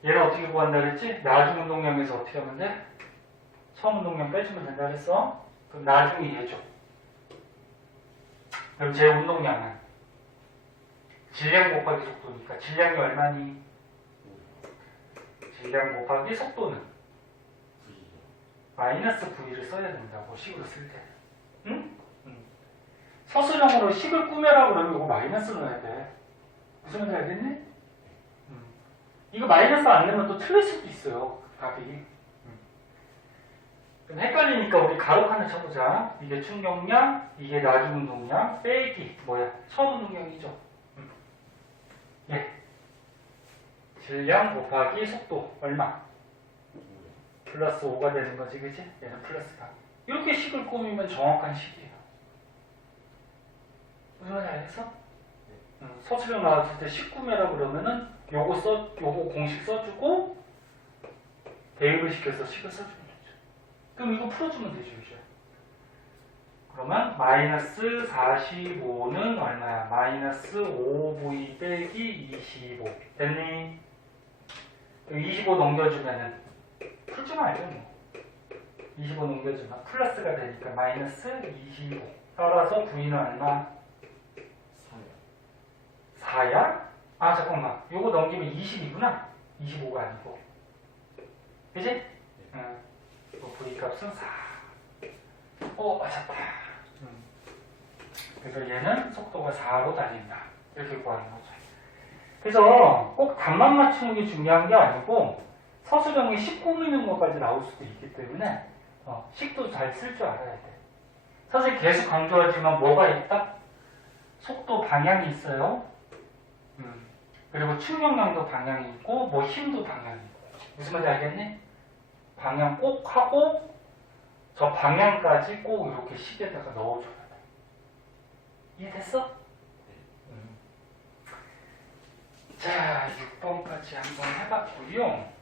얘를 어떻게 구한다 그랬지? 나중 운동량에서 어떻게 하면 돼? 처음 운동량 빼주면 된다 그랬어? 그럼 나중이 얘죠. 그럼 제 운동량은 질량 곱하기 속도니까 질량이 얼마니? 질량 곱하기 속도는 마이너스 V를 써야 된다고 식으로 쓸 때. 응? 서술형으로 식을 꾸며라 그러면 이거 마이너스 넣어야 돼. 무슨 말인지 알겠니? 이거 마이너스 안 넣으면 또 틀릴 수도 있어요. 답이. 그럼 헷갈리니까 우리 가로 하나 쳐보자. 이게 충격량, 이게 나중 운동량, 빼기 뭐야? 처음 운동량이죠. 예. 질량 곱하기 속도 얼마? 플러스 5가 되는 거지, 그치? 얘는 플러스가. 이렇게 식을 꾸미면 정확한 식이에요. 무슨 말인지 알겠어? 서술형 나왔을 때 식 꾸며라 그러면은 요거 공식 써주고 대입을 시켜서 식을 써주면 되죠. 그럼 이거 풀어주면 되죠, 이제. 그러면 마이너스 45는 얼마야? 마이너스 5V 빼기 25. 됐니? 25 넘겨주면은 풀지 말죠, 뭐. 25 넘겨주면 플러스가 되니까 마이너스 25. 따라서 V는 얼마? 4야? 아, 잠깐만. 요거 넘기면 20이구나. 25가 아니고. 그지? 응. 요 V 값은 4. 맞았다. 그래서 얘는 속도가 4로 달린다. 이렇게 구하는 거죠. 그래서 꼭 답만 맞추는 게 중요한 게 아니고 서술형이 식 꾸미는 것까지 나올 수도 있기 때문에 식도 잘 쓸 줄 알아야 돼. 사실 계속 강조하지만 뭐가 있다? 속도 방향이 있어요. 그리고 충격량도 방향이 있고 뭐 힘도 방향이 있고. 무슨 말인지 알겠니? 방향 꼭 하고 저 방향까지 꼭 이렇게 식에다가 넣어줘야 돼. 이해됐어? 자, 6번까지 한번 해봤고요.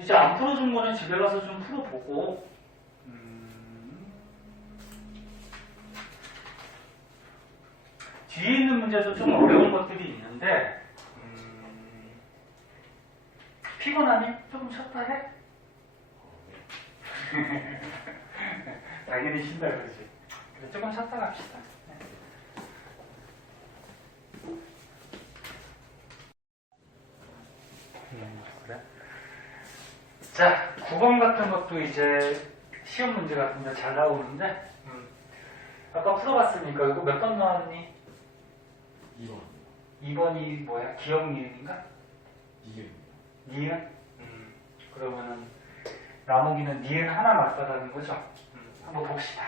이제 안 풀어준 거는 집에 가서 좀 풀어보고, 뒤에 있는 문제도 좀 어려운 것들이 있는데, 피곤하니? 조금 쉬었다 해? 당연히 쉰다 그러지. 그래, 조금 쉬었다 갑시다. 그래. 자, 9번 같은 것도 이제 시험 문제 같은데 잘 나오는데, 아까 풀어봤으니까 이거 몇 번 나왔니? 2번. 2번이 뭐야? 기억 니은인가? 이유입니다. 니은? 그러면은 나머지는 니은 하나 맞다라는 거죠? 한번 봅시다.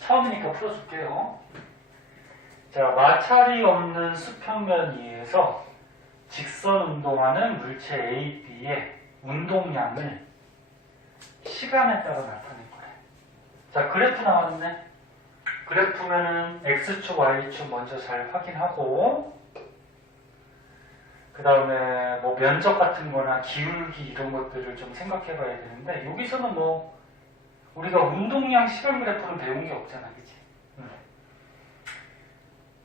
처음이니까 풀어줄게요. 자, 마찰이 없는 수평면 위에서 직선 운동하는 물체 A, B의 운동량을 시간에 따라 나타낼 거래. 자, 그래프 나왔네. 그래프면은 X축, Y축 먼저 잘 확인하고, 그 다음에 뭐 면적 같은 거나 기울기 이런 것들을 좀 생각해 봐야 되는데, 여기서는 뭐 우리가 운동량 시간 그래프는 배운 게 없잖아, 그치?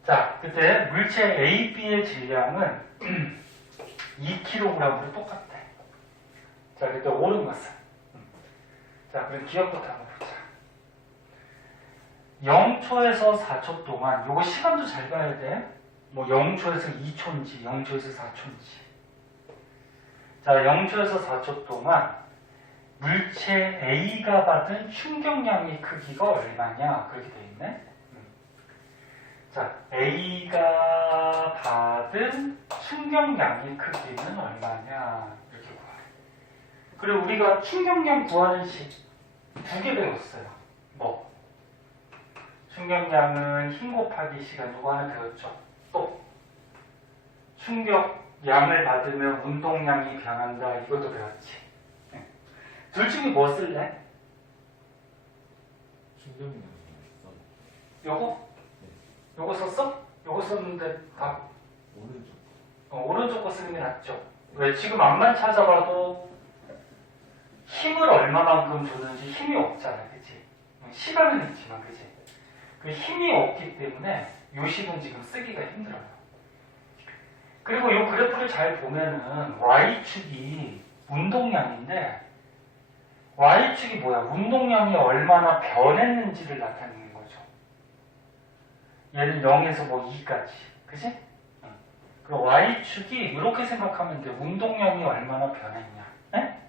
자, 그때 물체 A, B의 질량은 2kg으로 똑같대. 자, 그때 옳은 것은. 자, 그럼 기억부터 한번 보자. 0초에서 4초 동안, 요거 시간도 잘 봐야 돼. 뭐 0초에서 2초인지 0초에서 4초인지. 자, 0초에서 4초 동안 물체 A가 받은 충격량의 크기가 얼마냐 그렇게 돼 있네. 자, A가 받은 충격량의 크기는 얼마냐 이렇게 구해. 그리고 우리가 충격량 구하는 식 두 개 배웠어요. 뭐 충격량은 힘 곱하기 시간 이거 하나 배웠죠. 또 충격량을 받으면 운동량이 변한다 이것도 배웠지. 둘 중에 뭐 쓸래? 충격량이 있어. 요거? 요거 썼어? 요거 썼는데 답 오른쪽. 오른쪽 거 쓰는 게 낫죠. 왜? 지금 앞만 찾아봐도 힘을 얼마만큼 줬는지 힘이 없잖아, 그치? 시간은 있지만, 그치? 그 힘이 없기 때문에 요 식은 지금 쓰기가 힘들어요. 그리고 요 그래프를 잘 보면은 Y축이 운동량인데 Y축이 뭐야? 운동량이 얼마나 변했는지를 나타내는 거죠. 얘는 0에서 뭐 2까지. 그치? 그리고 Y축이 이렇게 생각하면 돼. 운동량이 얼마나 변했냐. 네?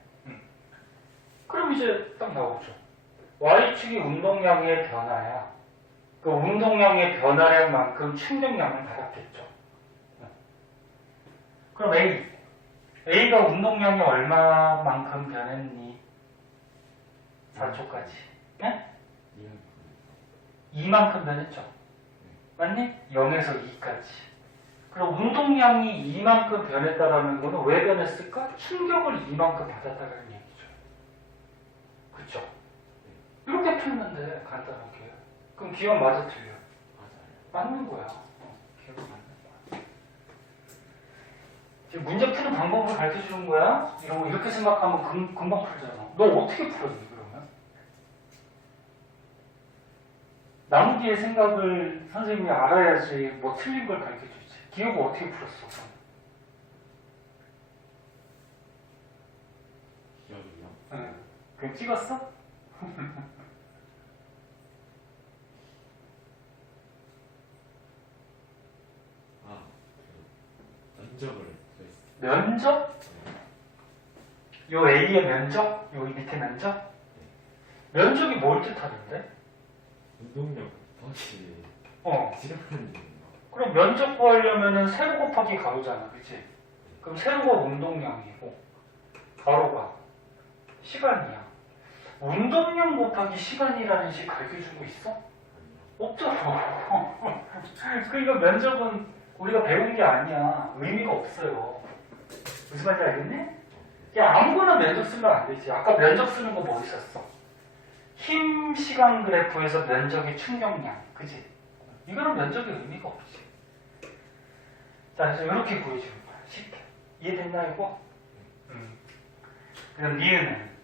그럼 이제 딱 나오죠. Y축이 운동량의 변화야. 그 운동량의 변화량만큼 충격량을 받았겠죠. 그럼 A가 운동량이 얼마만큼 변했니? 4초까지. 네? 2만큼 변했죠. 맞니? 0에서 2까지. 그럼 운동량이 2만큼 변했다라는 거는 왜 변했을까? 충격을 2만큼 받았다는 얘기죠. 그쵸? 이렇게 풀면 돼, 간단하게. 그럼 기억 맞아, 틀려? 맞는 거야. 기억이 맞는 거야. 지금 문제 푸는 방법을 가르쳐 주는 거야? 이렇게 생각하면 금방 풀잖아. 너 어떻게 풀었니, 그러면? 나머지의 생각을 선생님이 알아야지 뭐 틀린 걸 가르쳐 주지. 기억을 어떻게 풀었어? 기억이요? 응. 그럼 찍었어? 면적을 구했어요. 면적? 요 A의 면적, 요 밑에 면적? 면적이 뭘 뜻하는데? 운동력 더하기 시간하는 일인가? 그럼 면적 구하려면은 세로 곱하기 가로잖아, 그치? 그럼 세로가 운동량이고 가로가 시간이야. 운동량 곱하기 시간이라는 식 가르쳐준 거 있어? 없잖아. 그러니까 면적은 우리가 배운 게 아니야. 의미가 없어요. 무슨 말인지 알겠니? 그냥 아무거나 면적 쓰면 안 되지. 아까 면적 쓰는 거 뭐 있었어? 힘 시간 그래프에서 면적의 충격량, 그지? 이거는 면적의 의미가 없지. 자, 그래서 이렇게 보여주는 거야. 쉽게. 이해됐나 이거? 그럼 니은은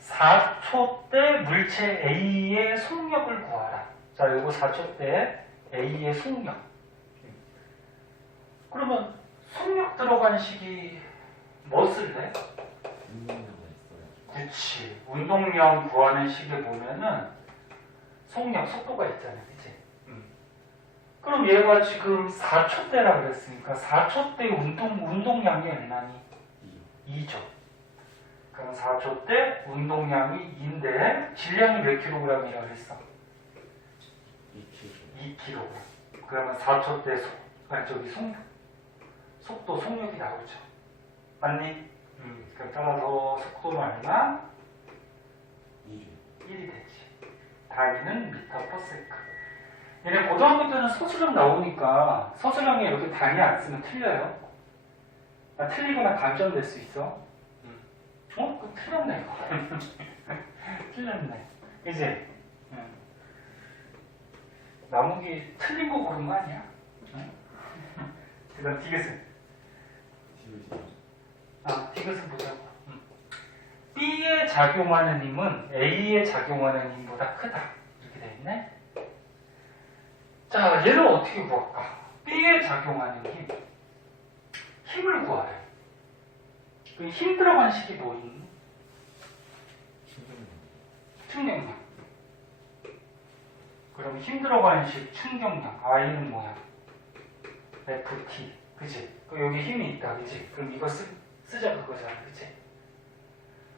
4초 때 물체 A의 속력을 구하라. 자, 이거 4초 때 A의 속력. 그러면 속력 들어간 식이 뭐 쓸래? 운동량이 있어요. 그치. 운동량 구하는 식에 보면은 속력, 속도가 있잖아. 그치? 그럼 얘가 지금 4초 때라 그랬으니까 4초 때 운동량이 얼마니? 2죠. 그럼 4초 때 운동량이 2인데 질량이 몇 킬로그램이라고 그랬어? 2kg. 그러면 4초 때 속도, 속력이 나오죠. 맞니? 그럼 따라서 속도는 얼마? 1이 되지. 단위는 미터 퍼 세컨드. 얘네 고등학교 때는 서술형 나오니까 서술형에 이렇게 단위 안 쓰면 틀려요. 틀리거나 감점될 수 있어. 그거 틀렸네, 이거. 틀렸네. 그지? 나무기 틀린 거 고른 거 아니야? 그 다음 디귿은? 디귿은 보자고. B에 작용하는 힘은 A에 작용하는 힘보다 크다. 이렇게 돼 있네. 자, 얘를 어떻게 구할까? B에 작용하는 힘을 구하래. 그 힘 들어간 식이 뭐 있니? 충격량. 그럼 힘 들어가는 식 충격량. I는 뭐야? FT. 그치? 그럼 여기 힘이 있다. 그치? 그럼 이거 쓰자 그거잖아. 그치?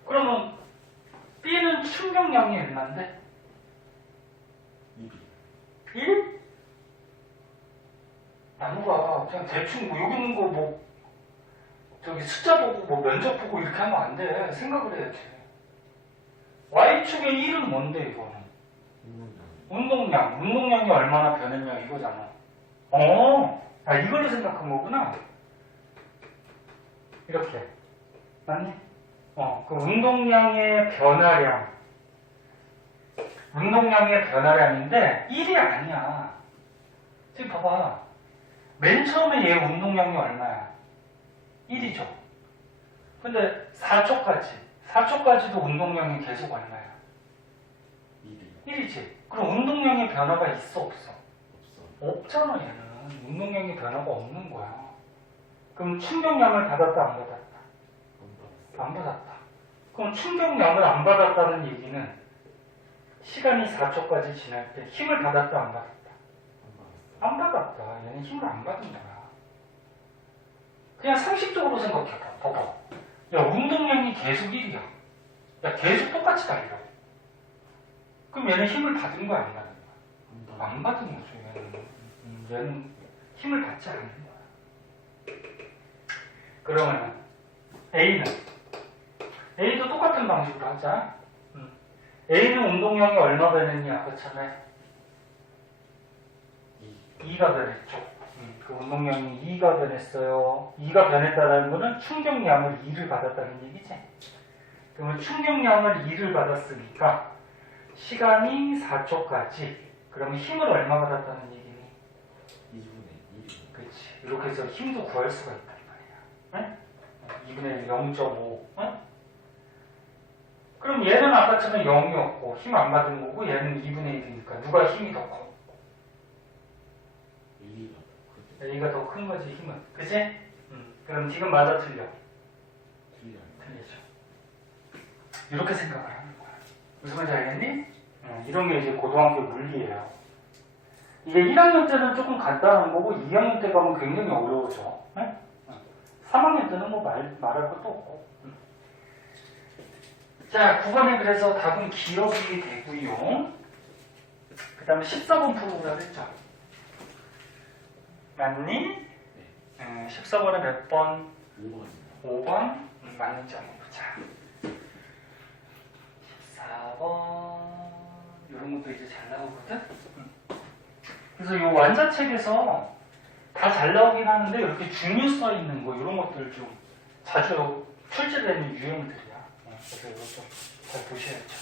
그러면 B는 충격량이 얼마인데? 1? 나무가 그냥 대충 뭐 여기 있는 거 뭐 저기 숫자 보고 뭐 면적 보고 이렇게 하면 안 돼. 생각을 해야지. Y축의 1은 뭔데 이거는? 운동량. 운동량이 얼마나 변했냐 이거잖아. 이걸로 생각한 거구나. 이렇게. 맞니? 그 운동량의 변화량. 운동량의 변화량인데 1이 아니야. 지금 봐봐. 맨 처음에 얘 운동량이 얼마야? 1이죠. 근데 4초까지도 운동량이 계속 얼마야? 1이지. 그럼 운동량의 변화가 있어 없어? 없잖아 얘는. 운동량의 변화가 없는 거야. 그럼 충격량을 받았다 안 받았다? 안 받았다. 그럼 충격량을 안 받았다는 얘기는 시간이 4초까지 지날 때 힘을 받았다 안 받았다? 안 받았다. 얘는 힘을 안 받은 거야. 그냥 상식적으로 생각해봐. 봐봐. 야, 운동량이 계속 1이야. 야, 계속 똑같이 달려. 그럼 얘는 힘을 받은 거야, 안 받은 거야? 안 받은 거죠, 얘는. 얘는 힘을 받지 않는 거야. 그러면 A도 똑같은 방식으로 하자. A는 운동량이 얼마 변했니? 아까 처음에 2가 변했죠. 그 운동량이 2가 변했어요. 2가 변했다는 거는 충격량을 2를 받았다는 얘기지. 그러면 충격량을 2를 받았으니까 시간이 4초까지. 그러면 힘을 얼마 받았다는 얘기니? 2분의 1. 그렇지. 이렇게 해서 힘도 구할 수가 있단 말이야. 응? 2분의 1, 0.5. 응? 그럼 얘는 아까처럼 0이었고 힘 안 받은 거고 얘는 2분의 1이니까 누가 힘이 더 커? A가 더 큰 거지 힘은. 그치? 그럼 지금 맞아 틀려? 틀리죠. 이렇게 생각을 하는 거야. 무슨 말인지 알겠니? 이런 게 이제 고등학교 물리예요. 이게 1학년 때는 조금 간단한 거고 2학년 때 가면 굉장히 어려워져. 네? 3학년 때는 뭐 말할 것도 없고. 자, 9번에 그래서 답은 기억이 되고요. 그 다음에 14번 풀어보라 그랬죠. 맞니? 14번에 몇 번? 5번입니다. 5번? 맞는지 한번 보자. 14번. 이런 것도 이제 잘 나오거든? 그래서 이 완자책에서 다 잘 나오긴 하는데 이렇게 중요 써 있는 거 이런 것들 좀 자주 출제되는 유형들이야. 그래서 이거 좀 잘 보셔야죠.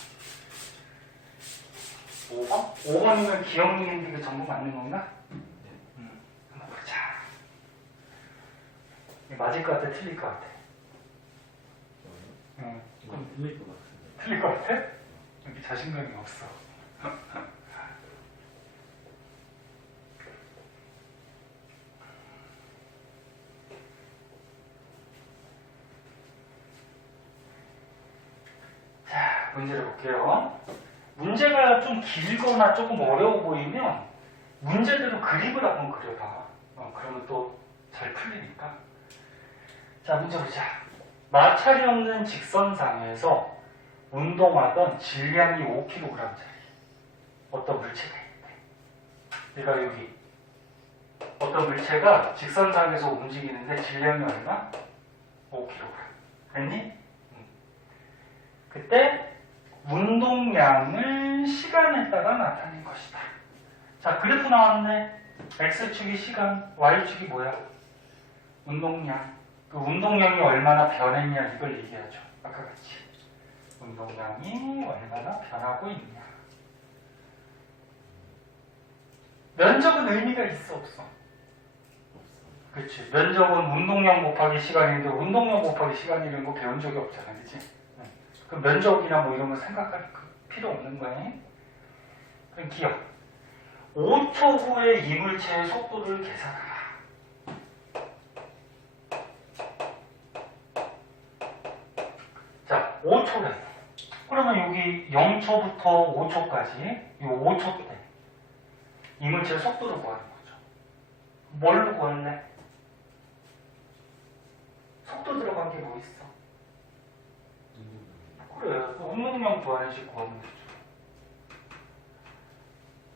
5번? 5번이면 기억력인데 이게 전부 맞는 건가? 한번 보자. 맞을 것 같아? 틀릴 것 같아? 이건 틀릴 것 같은데. 틀릴 것 같아? 여기 자신감이 없어. 자, 문제를 볼게요. 문제가 좀 길거나 조금 어려워 보이면 문제대로 그림을 한번 그려봐. 그러면 또 잘 풀리니까. 자, 문제 보자. 마찰이 없는 직선상에서 운동하던 질량이 5kg짜리 어떤 물체가 있대. 그러니까 여기 어떤 물체가 직선상에서 움직이는데 질량이 얼마? 5kg. 됐니? 그때 운동량을 시간에 따라 나타낸 것이다. 자, 그래프 나왔네. X축이 시간, Y축이 뭐야? 운동량. 그 운동량이 얼마나 변했냐 이걸 얘기하죠. 아까 같이. 운동량이 얼마나 변하고 있냐. 면적은 의미가 있어 없어? 그렇지. 면적은 운동량 곱하기 시간인데 운동량 곱하기 시간이라는 거 배운 적이 없잖아. 그치? 그 면적이나 뭐 이런 거 생각할 필요 없는 거야. 그럼 기억. 5초 후에 이물체의 속도를 계산하라. 자, 5초래. 그러면 여기 0초부터 5초까지 이 5초 때 이물체의 속도를 구하는 거죠. 뭘로 구할래? 속도 들어간 게 뭐 있어? 그래, 운동량 구하는 식 구하면 되죠.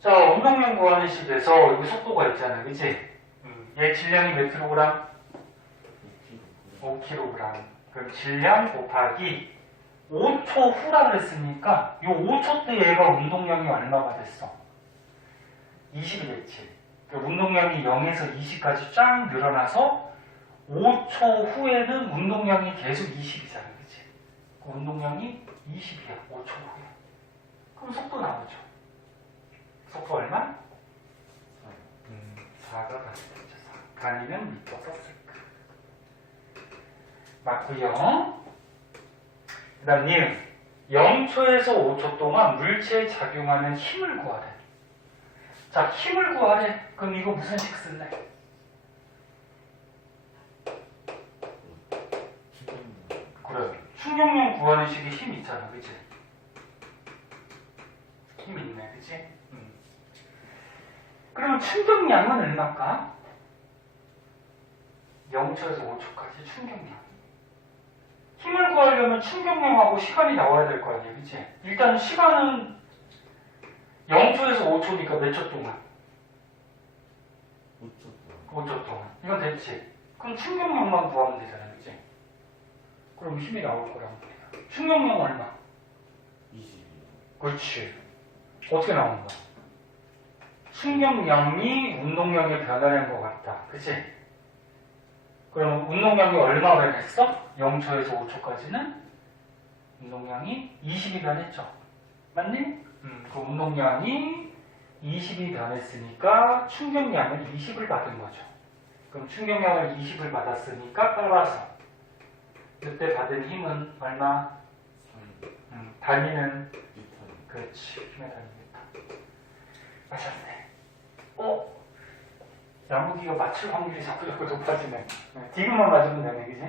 자, 운동량 구하는 식에서 여기 속도가 있잖아, 그치? 얘 질량이 몇 킬로그램? 5kg. 그럼 질량 곱하기 5초 후라 그랬으니까 이 5초 때 얘가 운동량이 얼마가 됐어? 20이 됐지. 그러니까 운동량이 0에서 20까지 쫙 늘어나서 5초 후에는 운동량이 계속 20이잖아, 그치? 그 운동량이 20이야, 5초 후에. 그럼 속도 나오죠. 속도 얼마? 4가 가능했죠. 4. 단위는 미터 썼을까? 맞고요. 그 다음 니은 0초에서 5초 동안 물체에 작용하는 힘을 구하래. 자, 힘을 구하래. 그럼 이거 무슨 식 쓸래? 그래. 충격량 구하는 식이 힘 있잖아, 그치? 힘 있네, 그치? 그러면 충격량은 얼마일까? 0초에서 5초까지 충격량. 힘을 구하려면 충격량하고 시간이 나와야 될 거 아니야, 그치? 일단 시간은 0초에서 5초니까 몇 초 동안? 5초 동안. 이건 됐지? 그럼 충격량만 구하면 되잖아, 그치? 그럼 힘이 나올 거란 말이야. 충격량 얼마? 20이요. 그렇지. 어떻게 나오는 거야? 충격량이 운동량에 변화된 것 같다. 그치? 그럼 운동량이 얼마 변했어? 0초에서 5초까지는 운동량이 20이 변했죠. 맞니? 그 운동량이 20이 변했으니까 충격량을 20을 받은 거죠. 그럼 충격량을 20을 받았으니까 따라서 그때 받은 힘은 얼마? 단위는? 그렇지. 힘의 단위니까. 맞았네. 양국이가 맞출 확률이 자꾸 높아지네. 디귿만 맞으면 되네, 그지?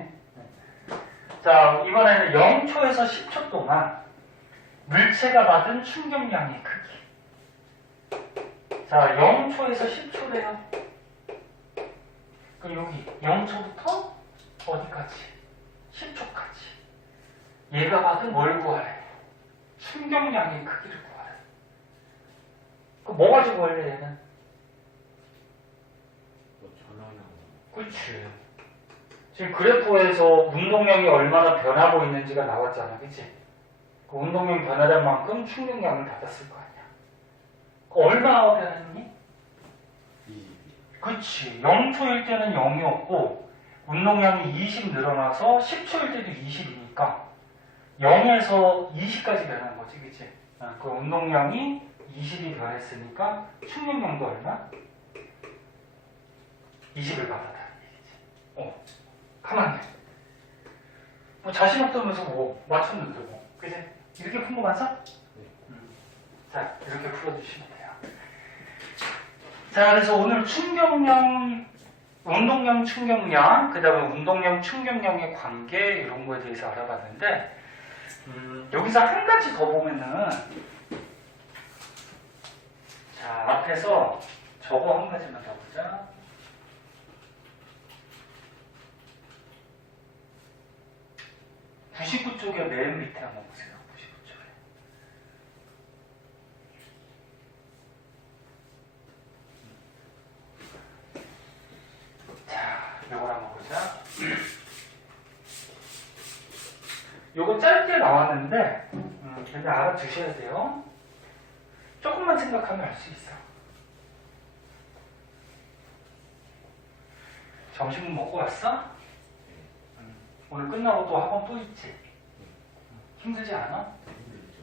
자, 이번에는 0초에서 10초 동안 물체가 받은 충격량의 크기. 자, 0초에서 10초래요. 그럼 여기 0초부터 어디까지? 10초까지. 얘가 받은 뭘 구하래? 충격량의 크기를 구하래. 그 뭐 가지고 할래 얘는? 뭐 전화나 그렇지. 지금 그래프에서 운동량이 얼마나 변하고 있는지가 나왔잖아, 그치? 그 운동량 변화된 만큼 충격량을 받았을 거 아니야. 그 얼마 변했니? 22. 그치. 0초일 때는 0이었고, 운동량이 20 늘어나서 10초일 때도 20이니까, 0에서 20까지 변한 거지, 그치? 그 운동량이 20이 변했으니까, 충격량도 얼마? 20을 받았다는 얘기지. 가만히. 뭐 자신 없다면서 뭐, 맞췄는데 뭐. 그치? 이렇게 푼 거 맞아? 자, 이렇게 풀어주시면 돼요. 자, 그래서 오늘 충격량, 운동량 충격량, 그 다음에 운동량 충격량의 관계, 이런 거에 대해서 알아봤는데, 여기서 한 가지 더 보면은, 자, 앞에서 저거 한 가지만 더 보자. (99) 쪽에 맨 밑에 한번 보세요. 99 쪽에. 자, 요걸 한번 보자. 요거 짧게 나왔는데, 근데 알아두셔야 돼요. 조금만 생각하면 알 수 있어. 점심 먹고 왔어? 오늘 끝나고 또 학원 또 있지? 힘들지 않아? 힘들죠.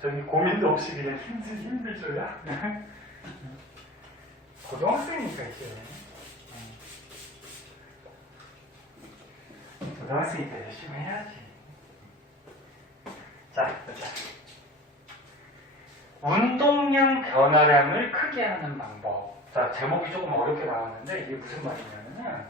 저기 고민도 없이 그냥 힘들죠야? 고등학생이니까 이제. 고등학생이니까 열심히 해야지. 자, 보자. 운동량 변화량을 크게 하는 방법. 자, 제목이 조금 어렵게 나왔는데 이게 무슨 말이냐면은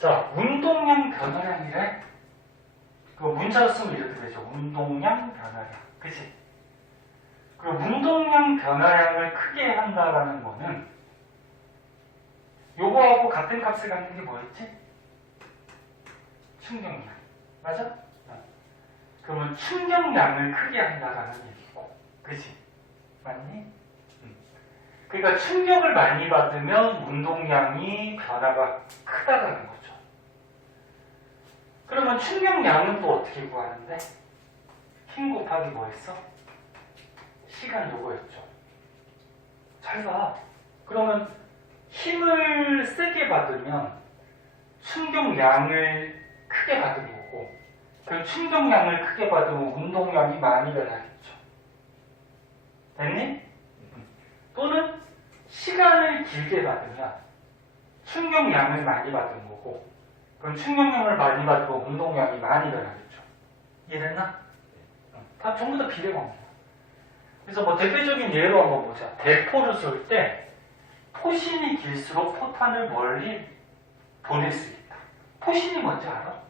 자, 운동량 변화량이래. 그 문자로 쓰면 이렇게 되죠. 운동량 변화량. 그치? 그 운동량 변화량을 크게 한다라는 거는 요거하고 같은 값을 갖는 게 뭐였지? 충격량. 맞아? 그러면 충격량을 크게 한다라는 얘기고. 그치? 맞니? 그러니까 충격을 많이 받으면 운동량이 변화가 크다라는 거죠. 그러면 충격량은 또 어떻게 구하는데? 힘 곱하기 뭐 했어? 시간 요거였죠. 잘 봐. 그러면 힘을 세게 받으면 충격량을 크게 받은 거고, 그 충격량을 크게 받으면 운동량이 많이 변하겠죠. 됐니? 또는 시간을 길게 받으면 충격량을 많이 받은 거고, 그럼 충격량을 많이 받으면 운동량이 많이 변하겠죠. 이해됐나? 다 전부 다 비례관계야. 그래서 뭐 대표적인 예로 한번 보자. 대포를 쏠 때 포신이 길수록 포탄을 멀리 보낼 수 있다. 포신이 뭔지 알아?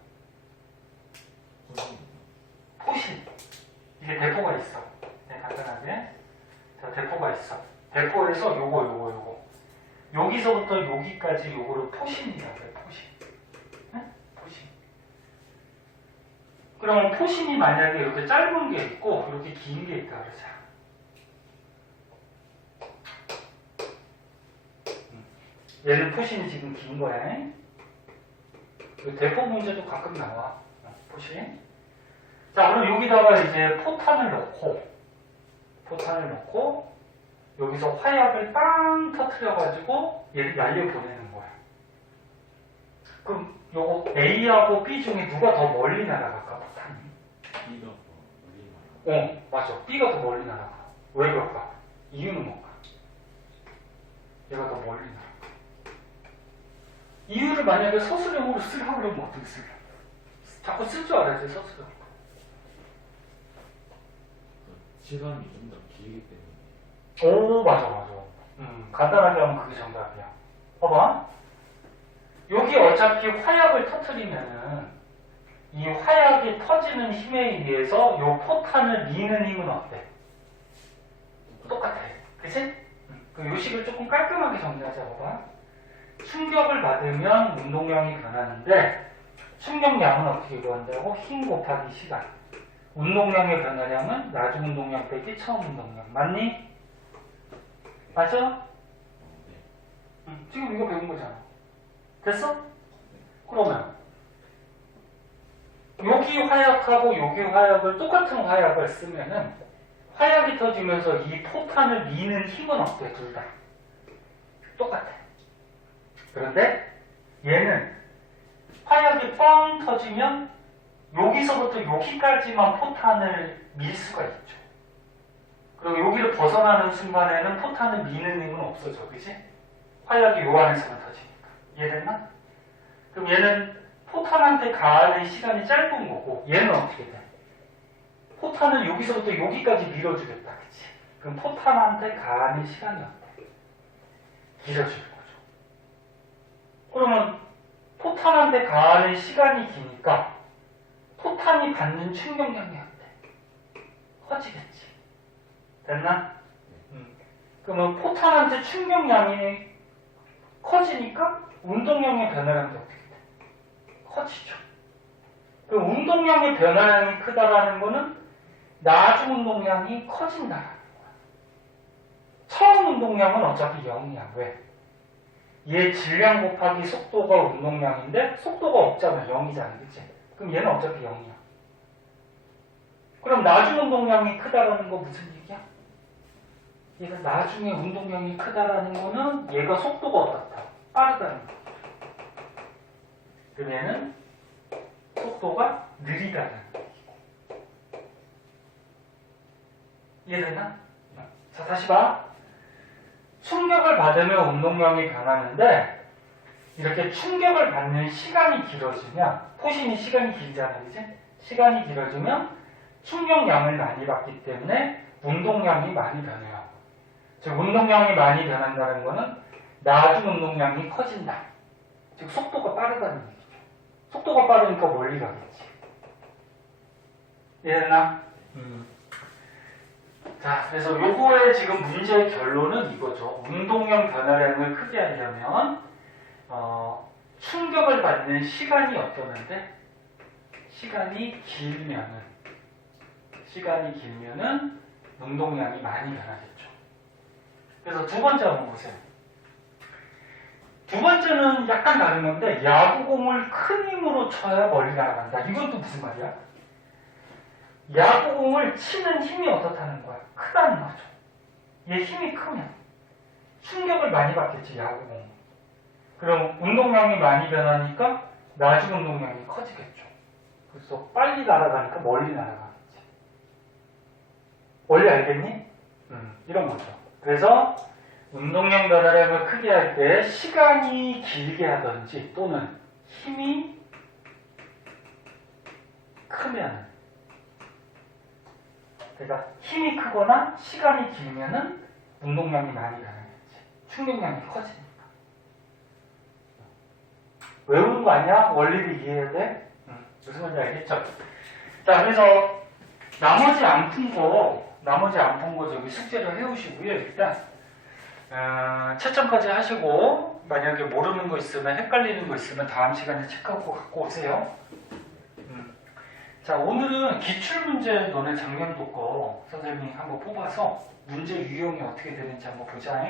포신. 이게 대포가 있어. 네, 간단하게. 자, 대포가 있어. 대포에서 요거. 여기서부터 여기까지 요거를 포신이라고 해, 포신. 네? 포신. 그러면 포신이 만약에 이렇게 짧은 게 있고, 이렇게 긴 게 있다 그러자. 얘는 포신이 지금 긴 거야. 대포 문제도 가끔 나와. 포신. 자, 그럼 여기다가 이제 포탄을 넣고, 여기서 화약을 빵 터트려가지고 얘를 날려보내는 거야. 그럼 요거 A하고 B 중에 누가 더 멀리 날아갈까, 포탄이? B가 멀리 나가. 맞아. B가 더 멀리 날아가. 왜 그럴까? 이유는 뭘까? 얘가 더 멀리 날아가. 이유를 만약에 서술형으로 쓰라고 그러면 어떻게 쓸까? 자꾸 쓸 줄 알아야지, 서술형. 시간이 좀 더 길기 때문에. 오, 맞아. 간단하게 하면 그게 정답이야. 봐봐. 여기 어차피 화약을 터뜨리면은 이 화약이 터지는 힘에 의해서 요 포탄을 미는 힘은 어때? 똑같아. 그치? 그 요식을 조금 깔끔하게 정리하자. 봐봐. 충격을 받으면 운동량이 변하는데 충격량은 어떻게 구한다고? 힘 곱하기 시간. 운동량의 변화량은 나중 운동량 빼기 처음 운동량. 맞니? 맞아? 지금 이거 배운 거잖아. 됐어? 그러면 여기 화약하고 여기 화약을 똑같은 화약을 쓰면은 화약이 터지면서 이 포탄을 미는 힘은 어때? 둘 다 똑같아. 그런데 얘는 화약이 뻥 터지면 여기서부터 여기까지만 포탄을 밀 수가 있죠. 그리고 여기를 벗어나는 순간에는 포탄을 미는 힘은 없어져. 그지? 화약이 요 안에서만 터지니까. 이해됐나? 그럼 얘는 포탄한테 가하는 시간이 짧은 거고 얘는 어떻게 돼? 포탄을 여기서부터 여기까지 밀어주겠다. 그치? 그럼 포탄한테 가하는 시간이 어때? 길어지는 거죠. 그러면 포탄한테 가하는 시간이 기니까 포탄이 받는 충격량이 어때? 커지겠지. 됐나? 그러면 포탄한테 충격량이 커지니까 운동량의 변화량도 어떻게 돼? 커지죠. 그 운동량의 변화량이 크다라는 거는 나중 운동량이 커진다라는 거야. 처음 운동량은 어차피 0이야. 왜? 얘 질량 곱하기 속도가 운동량인데 속도가 없잖아. 0이잖아. 그치? 그럼 얘는 어차피 0이야. 그럼 나중 운동량이 크다라는 거 무슨 얘기야? 얘가 나중에 운동량이 크다라는 거는 얘가 속도가 어떻다? 빠르다는 거. 그럼 얘는 속도가 느리다는 거. 이해됐나? 자, 다시 봐. 충격을 받으면 운동량이 변하는데 이렇게 충격을 받는 시간이 길어지면 포신이 시간이 길잖아. 그치? 시간이 길어지면 충격량을 많이 받기 때문에 운동량이 많이 변해요. 즉 운동량이 많이 변한다는 거는 나중 운동량이 커진다. 즉 속도가 빠르다는 얘기죠. 속도가 빠르니까 멀리 가겠지. 이해됐나? 자, 그래서 요거의 지금 문제의 결론은 이거죠. 운동량 변화량을 크게 하려면 충격을 받는 시간이 어떠는데 시간이 길면은 운동량이 많이 변하겠죠. 그래서 두 번째 한번 보세요. 두 번째는 약간 다른 건데 야구공을 큰 힘으로 쳐야 멀리 날아간다. 이건 또 무슨 말이야? 야구공을 치는 힘이 어떻다는 거야? 크다는 거죠. 얘 힘이 크면 충격을 많이 받겠지, 야구공은. 그럼 운동량이 많이 변하니까 나중 운동량이 커지겠죠. 그래서 빨리 날아가니까 멀리 날아가겠지. 원리 알겠니? 이런 거죠. 그래서 운동량 변화량을 크게 할 때 시간이 길게 하든지 또는 힘이 크면, 그러니까 힘이 크거나 시간이 길면은 운동량이 많이 변하겠지. 충격량이 커지니까. 외우는 거 아니야? 원리를 이해해야 돼? 무슨 말인지 알겠죠? 자, 그래서 나머지 안 푼 거 저기 숙제를 해오시고요. 일단 채점까지 하시고 만약에 모르는 거 있으면 헷갈리는 거 있으면 다음 시간에 체크하고 갖고 오세요. 자, 오늘은 기출문제 너네 작년도 거 선생님이 한번 뽑아서 문제 유형이 어떻게 되는지 한번 보자.